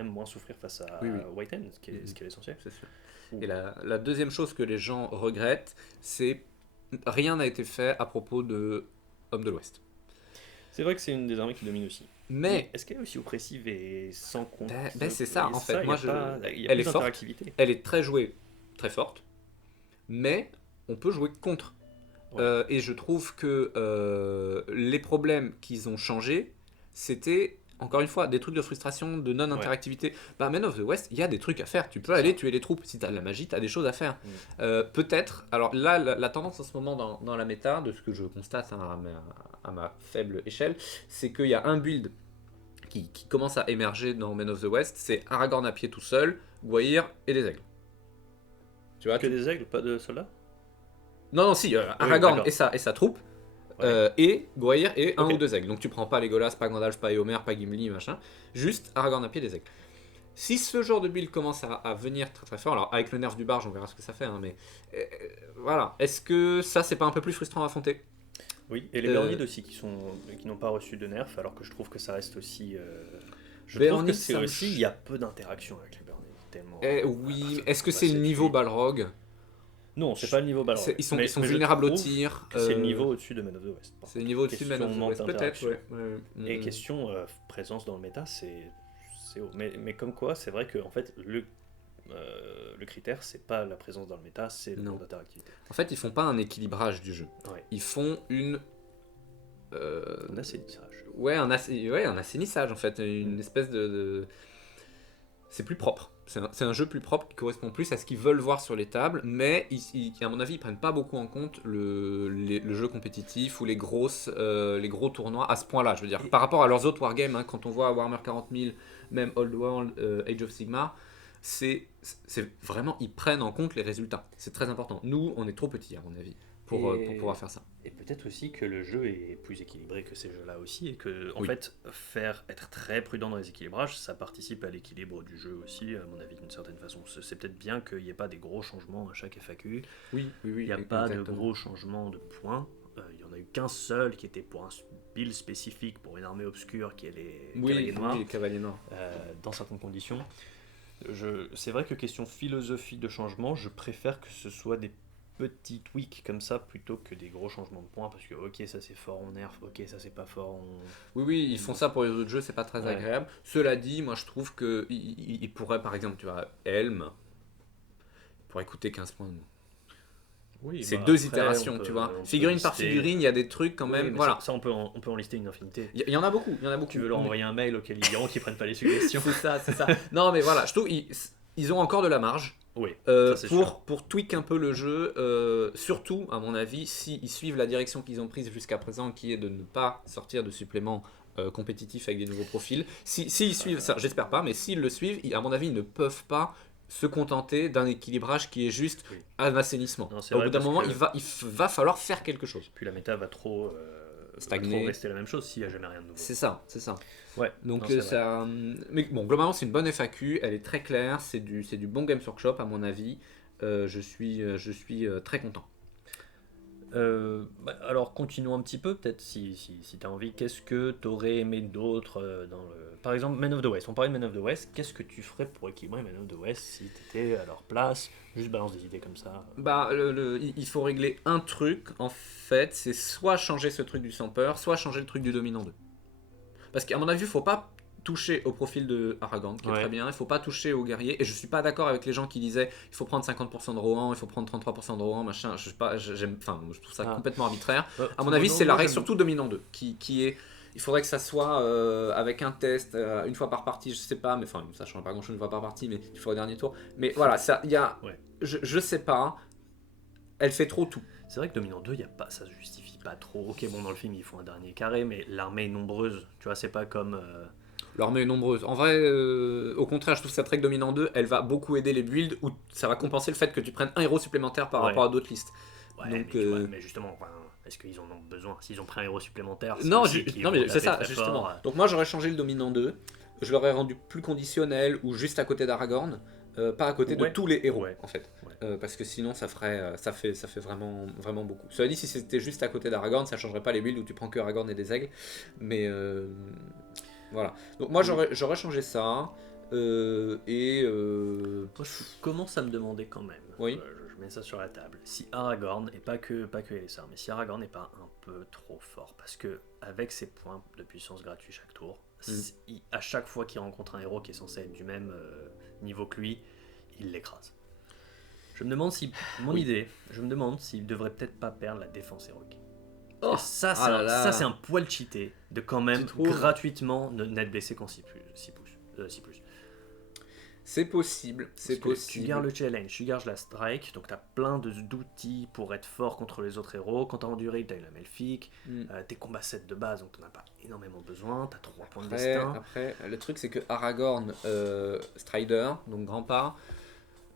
moins souffrir face à Oui, oui. White End, ce qui est l'essentiel. C'est sûr. Ouh. Et la deuxième chose que les gens regrettent, c'est rien n'a été fait à propos de Homme de l'Ouest. C'est vrai que c'est une des armées qui domine aussi. Mais est-ce qu'elle est aussi oppressive et sans compte c'est ça, en fait. Moi, il y a elle plus est forte. d'interactivité. Elle est très jouée, très forte, mais on peut jouer contre. Ouais. Et je trouve que les problèmes qu'ils ont changés, c'était, encore une fois, des trucs de frustration, de non-interactivité. Bah, Men of the West, il y a des trucs à faire. Tu peux C'est aller ça. tuer les troupes. Si tu as de la magie, tu as des choses à faire. Mm. Peut-être, alors là, la tendance en ce moment dans la méta, de ce que je constate à ma faible échelle, c'est qu'il y a un build qui commence à émerger dans Men of the West, c'est Aragorn à pied tout seul, Gwaihir et des aigles. Tu vois, Que des aigles, pas de soldats. Non, si, Aragorn d'accord. et sa troupe, Ouais. et Gwaihir et un Ok. ou deux aigles. Donc tu prends pas Legolas, pas Gandalf, pas Éomer, pas Gimli, machin. Juste Aragorn à pied des aigles. Si ce genre de build commence à venir très très fort, alors avec le nerf du barge, on verra ce que ça fait, hein, mais voilà. Est-ce que ça, c'est pas un peu plus frustrant à affronter? Oui, et les Bernid aussi qui n'ont pas reçu de nerf, alors que je trouve que ça reste aussi. Je trouve Bernid, que c'est ça me aussi. Il y a peu d'interaction avec les Bernid, tellement. Oui, ça est-ce que va c'est le assez niveau fluide. Balrog? Non, c'est pas le niveau Balrog. Ils sont Mais je vulnérables au trouve tir. que c'est le niveau au-dessus de Man of the West. Par C'est le contre. niveau au-dessus de Man of the Question West, manque peut-être, d'interaction. ouais. Et question présence dans le méta, c'est haut. Mais comme quoi, c'est vrai que en fait, le critère, c'est pas la présence dans le méta, c'est le Non. nombre d'interactivité. En fait, ils font pas un équilibrage du jeu. Ouais. Ils font une. Un assainissage. Ouais, un assainissage en fait, une espèce de. C'est plus propre. C'est un jeu plus propre qui correspond plus à ce qu'ils veulent voir sur les tables, mais à mon avis, ils prennent pas beaucoup en compte le jeu compétitif ou les gros tournois à ce point-là. Je veux dire, par rapport à leurs autres wargames, hein, quand on voit Warhammer 40 000, même Old World, Age of Sigmar, c'est vraiment, ils prennent en compte les résultats. C'est très important. Nous, on est trop petits à mon avis pour pouvoir faire ça. Et peut-être aussi que le jeu est plus équilibré que ces jeux-là aussi, et que en Oui. fait, être très prudent dans les équilibrages, ça participe à l'équilibre du jeu aussi, à mon avis, d'une certaine façon. C'est peut-être bien qu'il n'y ait pas des gros changements à chaque FAQ. Oui. Il n'y a pas de exactement. gros changements de points. Il n'y en a eu qu'un seul qui était pour un build spécifique pour une armée obscure qui est les Cavaliers Noirs, les cavaliers noirs. dans certaines conditions. C'est vrai que question philosophie de changement, je préfère que ce soit des petits tweaks comme ça plutôt que des gros changements de points, parce que ok, ça c'est fort, on nerf, ok, ça c'est pas fort, on... Oui, ils font ça pour les autres jeux, c'est pas très Ouais. agréable. Cela dit, moi je trouve que il pourrait, par exemple, tu vois, Helm, il pourrait coûter 15 points de moins. Oui, C'est bah, deux après, itérations, on peut- tu vois. on peut Figurine par lister- figurine, il y a des trucs quand Oui, même. mais Voilà. ça, on peut en lister une infinité. Il y en a beaucoup, il y en a beaucoup. Tu veux leur envoyer un mail auquel ils diront qu'ils prennent pas les suggestions. C'est ça, c'est ça. Non, mais voilà, je trouve ils ont encore de la marge. Oui, ça, c'est sûr. Pour tweak un peu le jeu, surtout à mon avis, s'ils suivent la direction qu'ils ont prise jusqu'à présent, qui est de ne pas sortir de suppléments compétitifs avec des nouveaux profils. S'ils suivent ça, j'espère pas, mais s'ils le suivent, à mon avis, ils ne peuvent pas se contenter d'un équilibrage qui est juste Oui. un assainissement. Non, c'est Au vrai bout d'un parce moment, que- il va falloir faire quelque chose. Puis la méta va trop Stagner. rester la même chose s'il n'y a jamais rien de nouveau. C'est ça, c'est ça. Ouais, Donc non, c'est vrai. ça, mais bon, globalement c'est une bonne FAQ, elle est très claire, c'est du bon Games Workshop à mon avis. Je suis très content. Alors continuons un petit peu, peut-être si tu as envie. Qu'est-ce que tu aurais aimé d'autre dans le... Par exemple, Men of the West. On parlait de Men of the West. Qu'est-ce que tu ferais pour équilibrer Men of the West si tu étais à leur place? Juste balance des idées comme ça. Bah, il faut régler un truc en fait, c'est soit changer ce truc du sans peur, soit changer le truc du dominant 2. Parce qu'à mon avis, il faut pas toucher au profil de Aragorn, qui est Ouais. très bien. Il faut pas toucher au guerrier. Et je suis pas d'accord avec les gens qui disaient il faut prendre 50% de Rohan, il faut prendre 33% de Rohan, machin. Je sais pas, je trouve ça Ah. complètement arbitraire. Bah, À mon avis, c'est la moi, règle, j'aime- surtout dominant 2, qui est. Il faudrait que ça soit avec un test, une fois par partie, je sais pas, mais enfin, ça change pas grand chose une fois par partie, mais il faut au dernier tour. Mais voilà, ça, il y a. Ouais. Je sais pas, elle fait trop tout. C'est vrai que Dominant 2, ça se justifie pas trop. Ok, bon, dans le film, ils font un dernier carré, mais l'armée est nombreuse. Tu vois, c'est pas comme. L'armée est nombreuse. En vrai, au contraire, je trouve cette règle dominant 2, elle va beaucoup aider les builds où ça va compenser le fait que tu prennes un héros supplémentaire par Ouais. rapport à d'autres listes. Ouais, Donc, mais, tu vois, mais justement, enfin, est-ce qu'ils en ont besoin? S'ils ont pris un héros supplémentaire, c'est Non, aussi qu'ils non vont mais c'est taper ça, très justement. fort. Donc moi, j'aurais changé le dominant 2. Je l'aurais rendu plus conditionnel ou juste à côté d'Aragorn, pas à côté de Ouais. tous les héros, Ouais. en fait. Ouais. Parce que sinon, ça fait vraiment, vraiment beaucoup. Cela dit, si c'était juste à côté d'Aragorn, ça changerait pas les builds où tu prends que Aragorn et des aigles. Mais voilà. Donc moi, j'aurais changé ça. Moi, je commence à me demander quand même. Oui. Je mets ça sur la table. Si Aragorn, et pas que Elessar, mais si Aragorn n'est pas un peu trop fort, parce que avec ses points de puissance gratuits chaque tour, à chaque fois qu'il rencontre un héros qui est censé être du même niveau que lui, il l'écrase. Je me demande si, je me demande s'il devrait peut-être pas perdre la défense héroïque. Oh, Ça, ah là là. ça, c'est un poil cheaté de quand même Tu trouves gratuitement n'être blessé qu'en 6 plus. C'est possible, c'est Parce que possible. tu gardes le challenge, tu gardes la strike, donc t'as plein d'outils pour être fort contre les autres héros. Quand t'as enduré, t'as eu la Melfic, tes combats 7 de base, donc t'en as pas énormément besoin, t'as 3 points de destin. Après, le truc c'est que Aragorn, Strider, donc grand pas,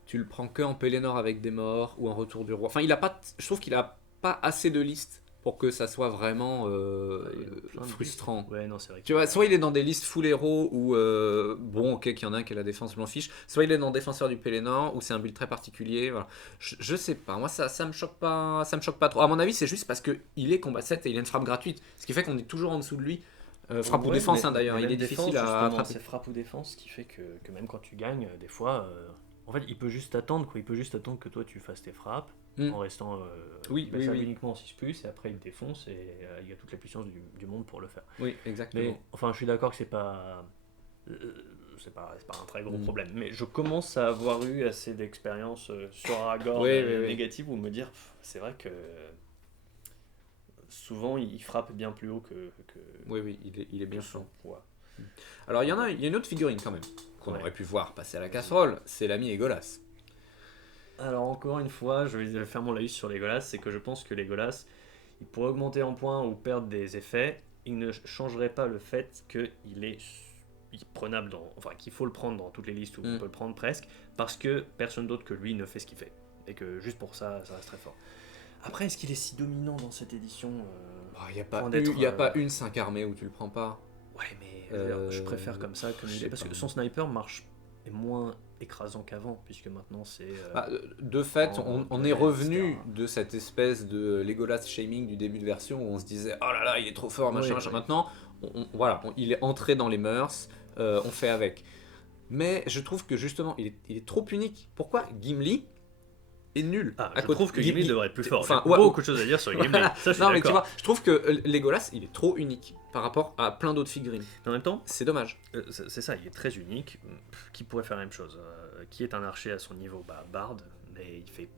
tu le prends que en Pelennor avec des morts ou en retour du roi. Enfin, je trouve qu'il a pas assez de listes pour que ça soit vraiment plein de frustrant. Ouais, non, c'est vrai. Tu vois, soit il est dans des listes full héros où, bon, ok, qu'il y en a un qui a la défense, je m'en fiche. Soit il est dans défenseur du Pelennor où c'est un build très particulier. Voilà. Je sais pas, moi ça me choque pas, trop. À mon avis, c'est juste parce que il est combat 7 et il a une frappe gratuite, ce qui fait qu'on est toujours en dessous de lui. Frappe ou défense, hein, d'ailleurs, il est difficile à attraper. C'est frappe ou défense qui fait que même quand tu gagnes, des fois, en fait, il peut juste attendre, quoi. Il peut juste attendre que toi tu fasses tes frappes en restant Oui. uniquement en 6+, et après il te défonce et il y a toute la puissance du monde pour le faire. Oui, exactement. Mais enfin, je suis d'accord que c'est pas un très gros problème. Mais je commence à avoir eu assez d'expérience sur Aragorn négative où me dire, c'est vrai que souvent il frappe bien plus haut que Oui, il est bien chaud. Ouais. Alors il y a une autre figurine quand même qu'on aurait pu voir passer à la casserole, c'est l'ami Legolas. Alors encore une fois, je vais faire mon laïus sur Legolas, c'est que je pense que Legolas, il pourrait augmenter en points ou perdre des effets, il ne changerait pas le fait qu'il est prenable qu'il faut le prendre dans toutes les listes où on peut le prendre presque, parce que personne d'autre que lui ne fait ce qu'il fait. Et que juste pour ça, ça reste très fort. Après, est-ce qu'il est si dominant dans cette édition Il n'y a pas une 5 armée où tu le prends pas. Ouais, mais je préfère comme ça, parce que son sniper est moins écrasant qu'avant, puisque maintenant c'est... de fait, on est revenu de cette espèce de Legolas shaming du début de version où on se disait oh là là, il est trop fort, machin. Maintenant, il est entré dans les mœurs, on fait avec. Mais je trouve que justement, il est trop unique. Pourquoi Gimli est nul? Je trouve que Gimli devrait être plus fort. Enfin, beaucoup de choses à dire sur Gimli. Ça, je suis non, mais tu d'accord. vois, je trouve que Legolas, il est trop unique par rapport à plein d'autres figurines. En même temps, c'est dommage. C'est ça, il est très unique. Qui pourrait faire la même chose? Qui est un archer à son niveau? Bard, mais il fait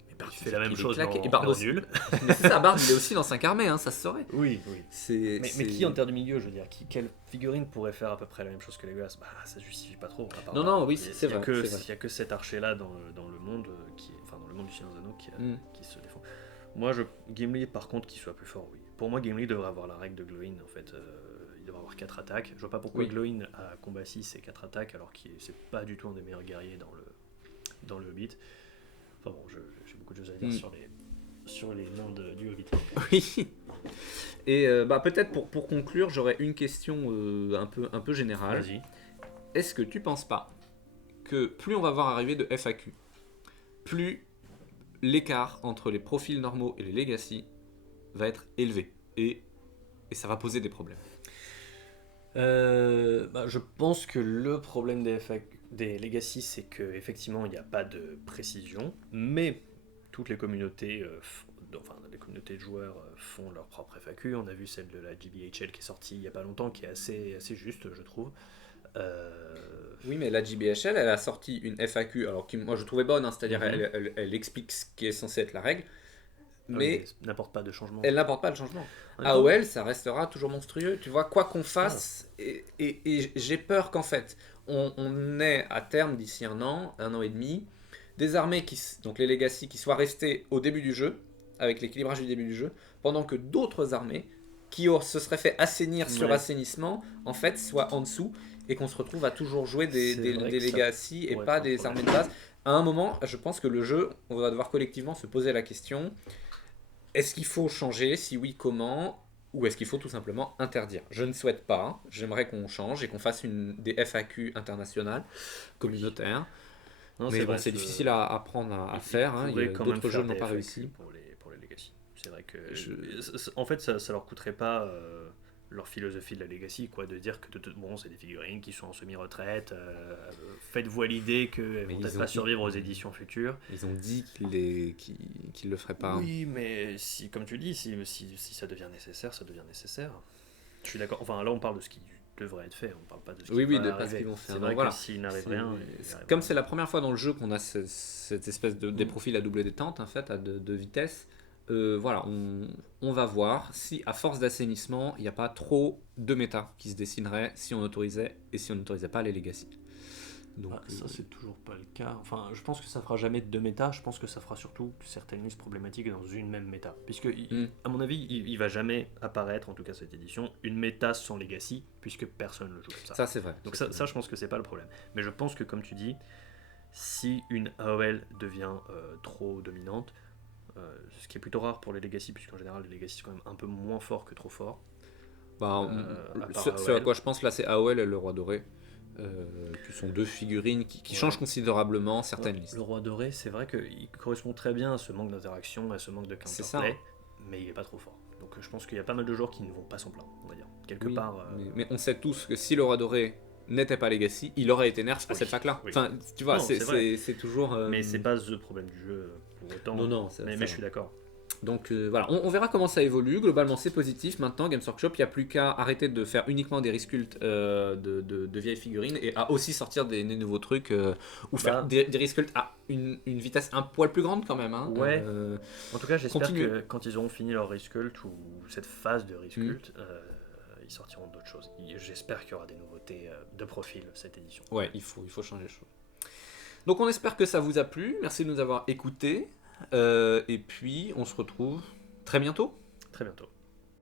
la même chose dans nul. Mais c'est ça, Bard, il est aussi dans 5 armées, hein, ça se saurait. Oui. Mais qui en terre du milieu, je veux dire, quelle figurine pourrait faire à peu près la même chose que Legolas? Ça justifie pas trop. Non, oui, c'est vrai. Il n'y a que cet archer-là dans le monde, dans le monde du Seigneur des Anneaux qui se défend. Moi, Gimli, par contre, qu'il soit plus fort, oui. Pour moi, Gimli devrait avoir la règle de Glowin, en fait. Il devrait avoir 4 attaques. Je vois pas pourquoi Glowin a combat 6 et 4 attaques, alors que c'est pas du tout un des meilleurs guerriers dans le Hobbit. Enfin bon, j'ai beaucoup de choses à dire sur les nains du Hobbit. Oui. Et peut-être pour conclure, j'aurais une question un peu générale. Vas-y. Est-ce que tu penses pas que plus on va voir arriver de FAQ, plus l'écart entre les profils normaux et les legacy va être élevé et ça va poser des problèmes? Je pense que le problème des legacy, c'est qu'effectivement il n'y a pas de précision, mais toutes les communautés, les communautés de joueurs font leur propre FAQ. On a vu celle de la GBHL qui est sortie il n'y a pas longtemps, qui est assez juste, je trouve. Oui, mais la JBHL, elle a sorti une FAQ, alors qui, moi je trouvais bonne, hein, c'est-à-dire elle explique ce qui est censé être la règle, mais n'apporte pas de changement. elle n'apporte pas le changement. En même temps- AOL, ça restera toujours monstrueux, tu vois, quoi qu'on fasse, et j'ai peur qu'en fait, on ait à terme, d'ici un an et demi, des armées, donc les Legacy, qui soient restées au début du jeu, avec l'équilibrage du début du jeu, pendant que d'autres armées, qui se seraient fait assainir sur Ouais. assainissement, en fait, soient en dessous, et qu'on se retrouve à toujours jouer des C'est vrai que ça Legacy et pourrait pas être un des problème. armées de base. À un moment, je pense que le jeu, on va devoir collectivement se poser la question, est-ce qu'il faut changer? Si oui, comment? Ou est-ce qu'il faut tout simplement interdire? Je ne souhaite pas. J'aimerais qu'on change et qu'on fasse des FAQ internationales, communautaires. Non, Mais bon, vrai, c'est difficile à prendre à faire. Hein. pourrait quand même D'autres faire jeux n'ont des pas FAQ réussi. pour les Legacy. C'est vrai que. Je- En fait, ça leur coûterait pas leur philosophie de la Legacy, quoi, de dire que bon, c'est des figurines qui sont en semi-retraite, faites-vous à l'idée qu'elles Mais vont ils peut-être ont- pas survivre aux éditions futures. Ils ont dit qu'ils le feraient pas. Oui, mais si, comme tu dis, si ça devient nécessaire, ça devient nécessaire. Je suis d'accord. Enfin, là, on parle de ce qui devrait être fait, on parle pas de ce qui Oui, va de pas ce arriver. qu'ils vont faire. C'est Donc vrai voilà. que s'il n'arrive rien, il arrive Comme rien. c'est la première fois dans le jeu qu'on a cette espèce des profils à double détente, en fait, à de vitesse, voilà, on va voir si à force d'assainissement, il n'y a pas trop de méta qui se dessinerait si on autorisait et si on n'autorisait pas les Legacy. Donc, Ça, c'est toujours pas le cas. Enfin, je pense que ça fera jamais deux méta. Je pense que ça fera surtout certaines listes problématiques dans une même méta. Puisque, à mon avis, il va jamais apparaître, en tout cas cette édition, une méta sans Legacy, puisque personne ne le joue comme ça. ça c'est vrai. Donc, ça, je pense que c'est pas le problème. Mais je pense que, comme tu dis, si une AOL devient trop dominante, ce qui est plutôt rare pour les Legacy, puisqu'en général, les Legacy sont quand même un peu moins forts que trop forts. Bah, à part ce à AOL. quoi je pense là, c'est AOL et le Roi Doré, qui sont deux figurines qui changent considérablement certaines listes. Le Roi Doré, c'est vrai qu'il correspond très bien à ce manque d'interaction, à ce manque de C'est ça, counterplay, hein. mais il est pas trop fort. Donc je pense qu'il y a pas mal de joueurs qui ne vont pas s'en plaindre, on va dire. Quelque Oui, part. mais on sait tous que si le Roi Doré n'était pas Legacy, il aurait été nerf à Oui, cette fac-là. oui. Enfin, tu vois, Non, c'est vrai. c'est toujours. Mais c'est pas the problème du jeu pour autant. Non, mais je suis d'accord. Donc voilà, on verra comment ça évolue. Globalement, c'est positif. Maintenant, Games Workshop, il n'y a plus qu'à arrêter de faire uniquement des resculpts de vieilles figurines et à aussi sortir des nouveaux trucs ou faire des resculpts à une vitesse un poil plus grande quand même. Hein. Ouais. En tout cas, j'espère continue. que quand ils auront fini leur resculpt ou cette phase de resculpt, ils sortiront d'autres choses. J'espère qu'il y aura des nouveautés de profil cette édition. Ouais, il faut changer les choses. Donc on espère que ça vous a plu. Merci de nous avoir écoutés. Et puis on se retrouve très bientôt. Très bientôt.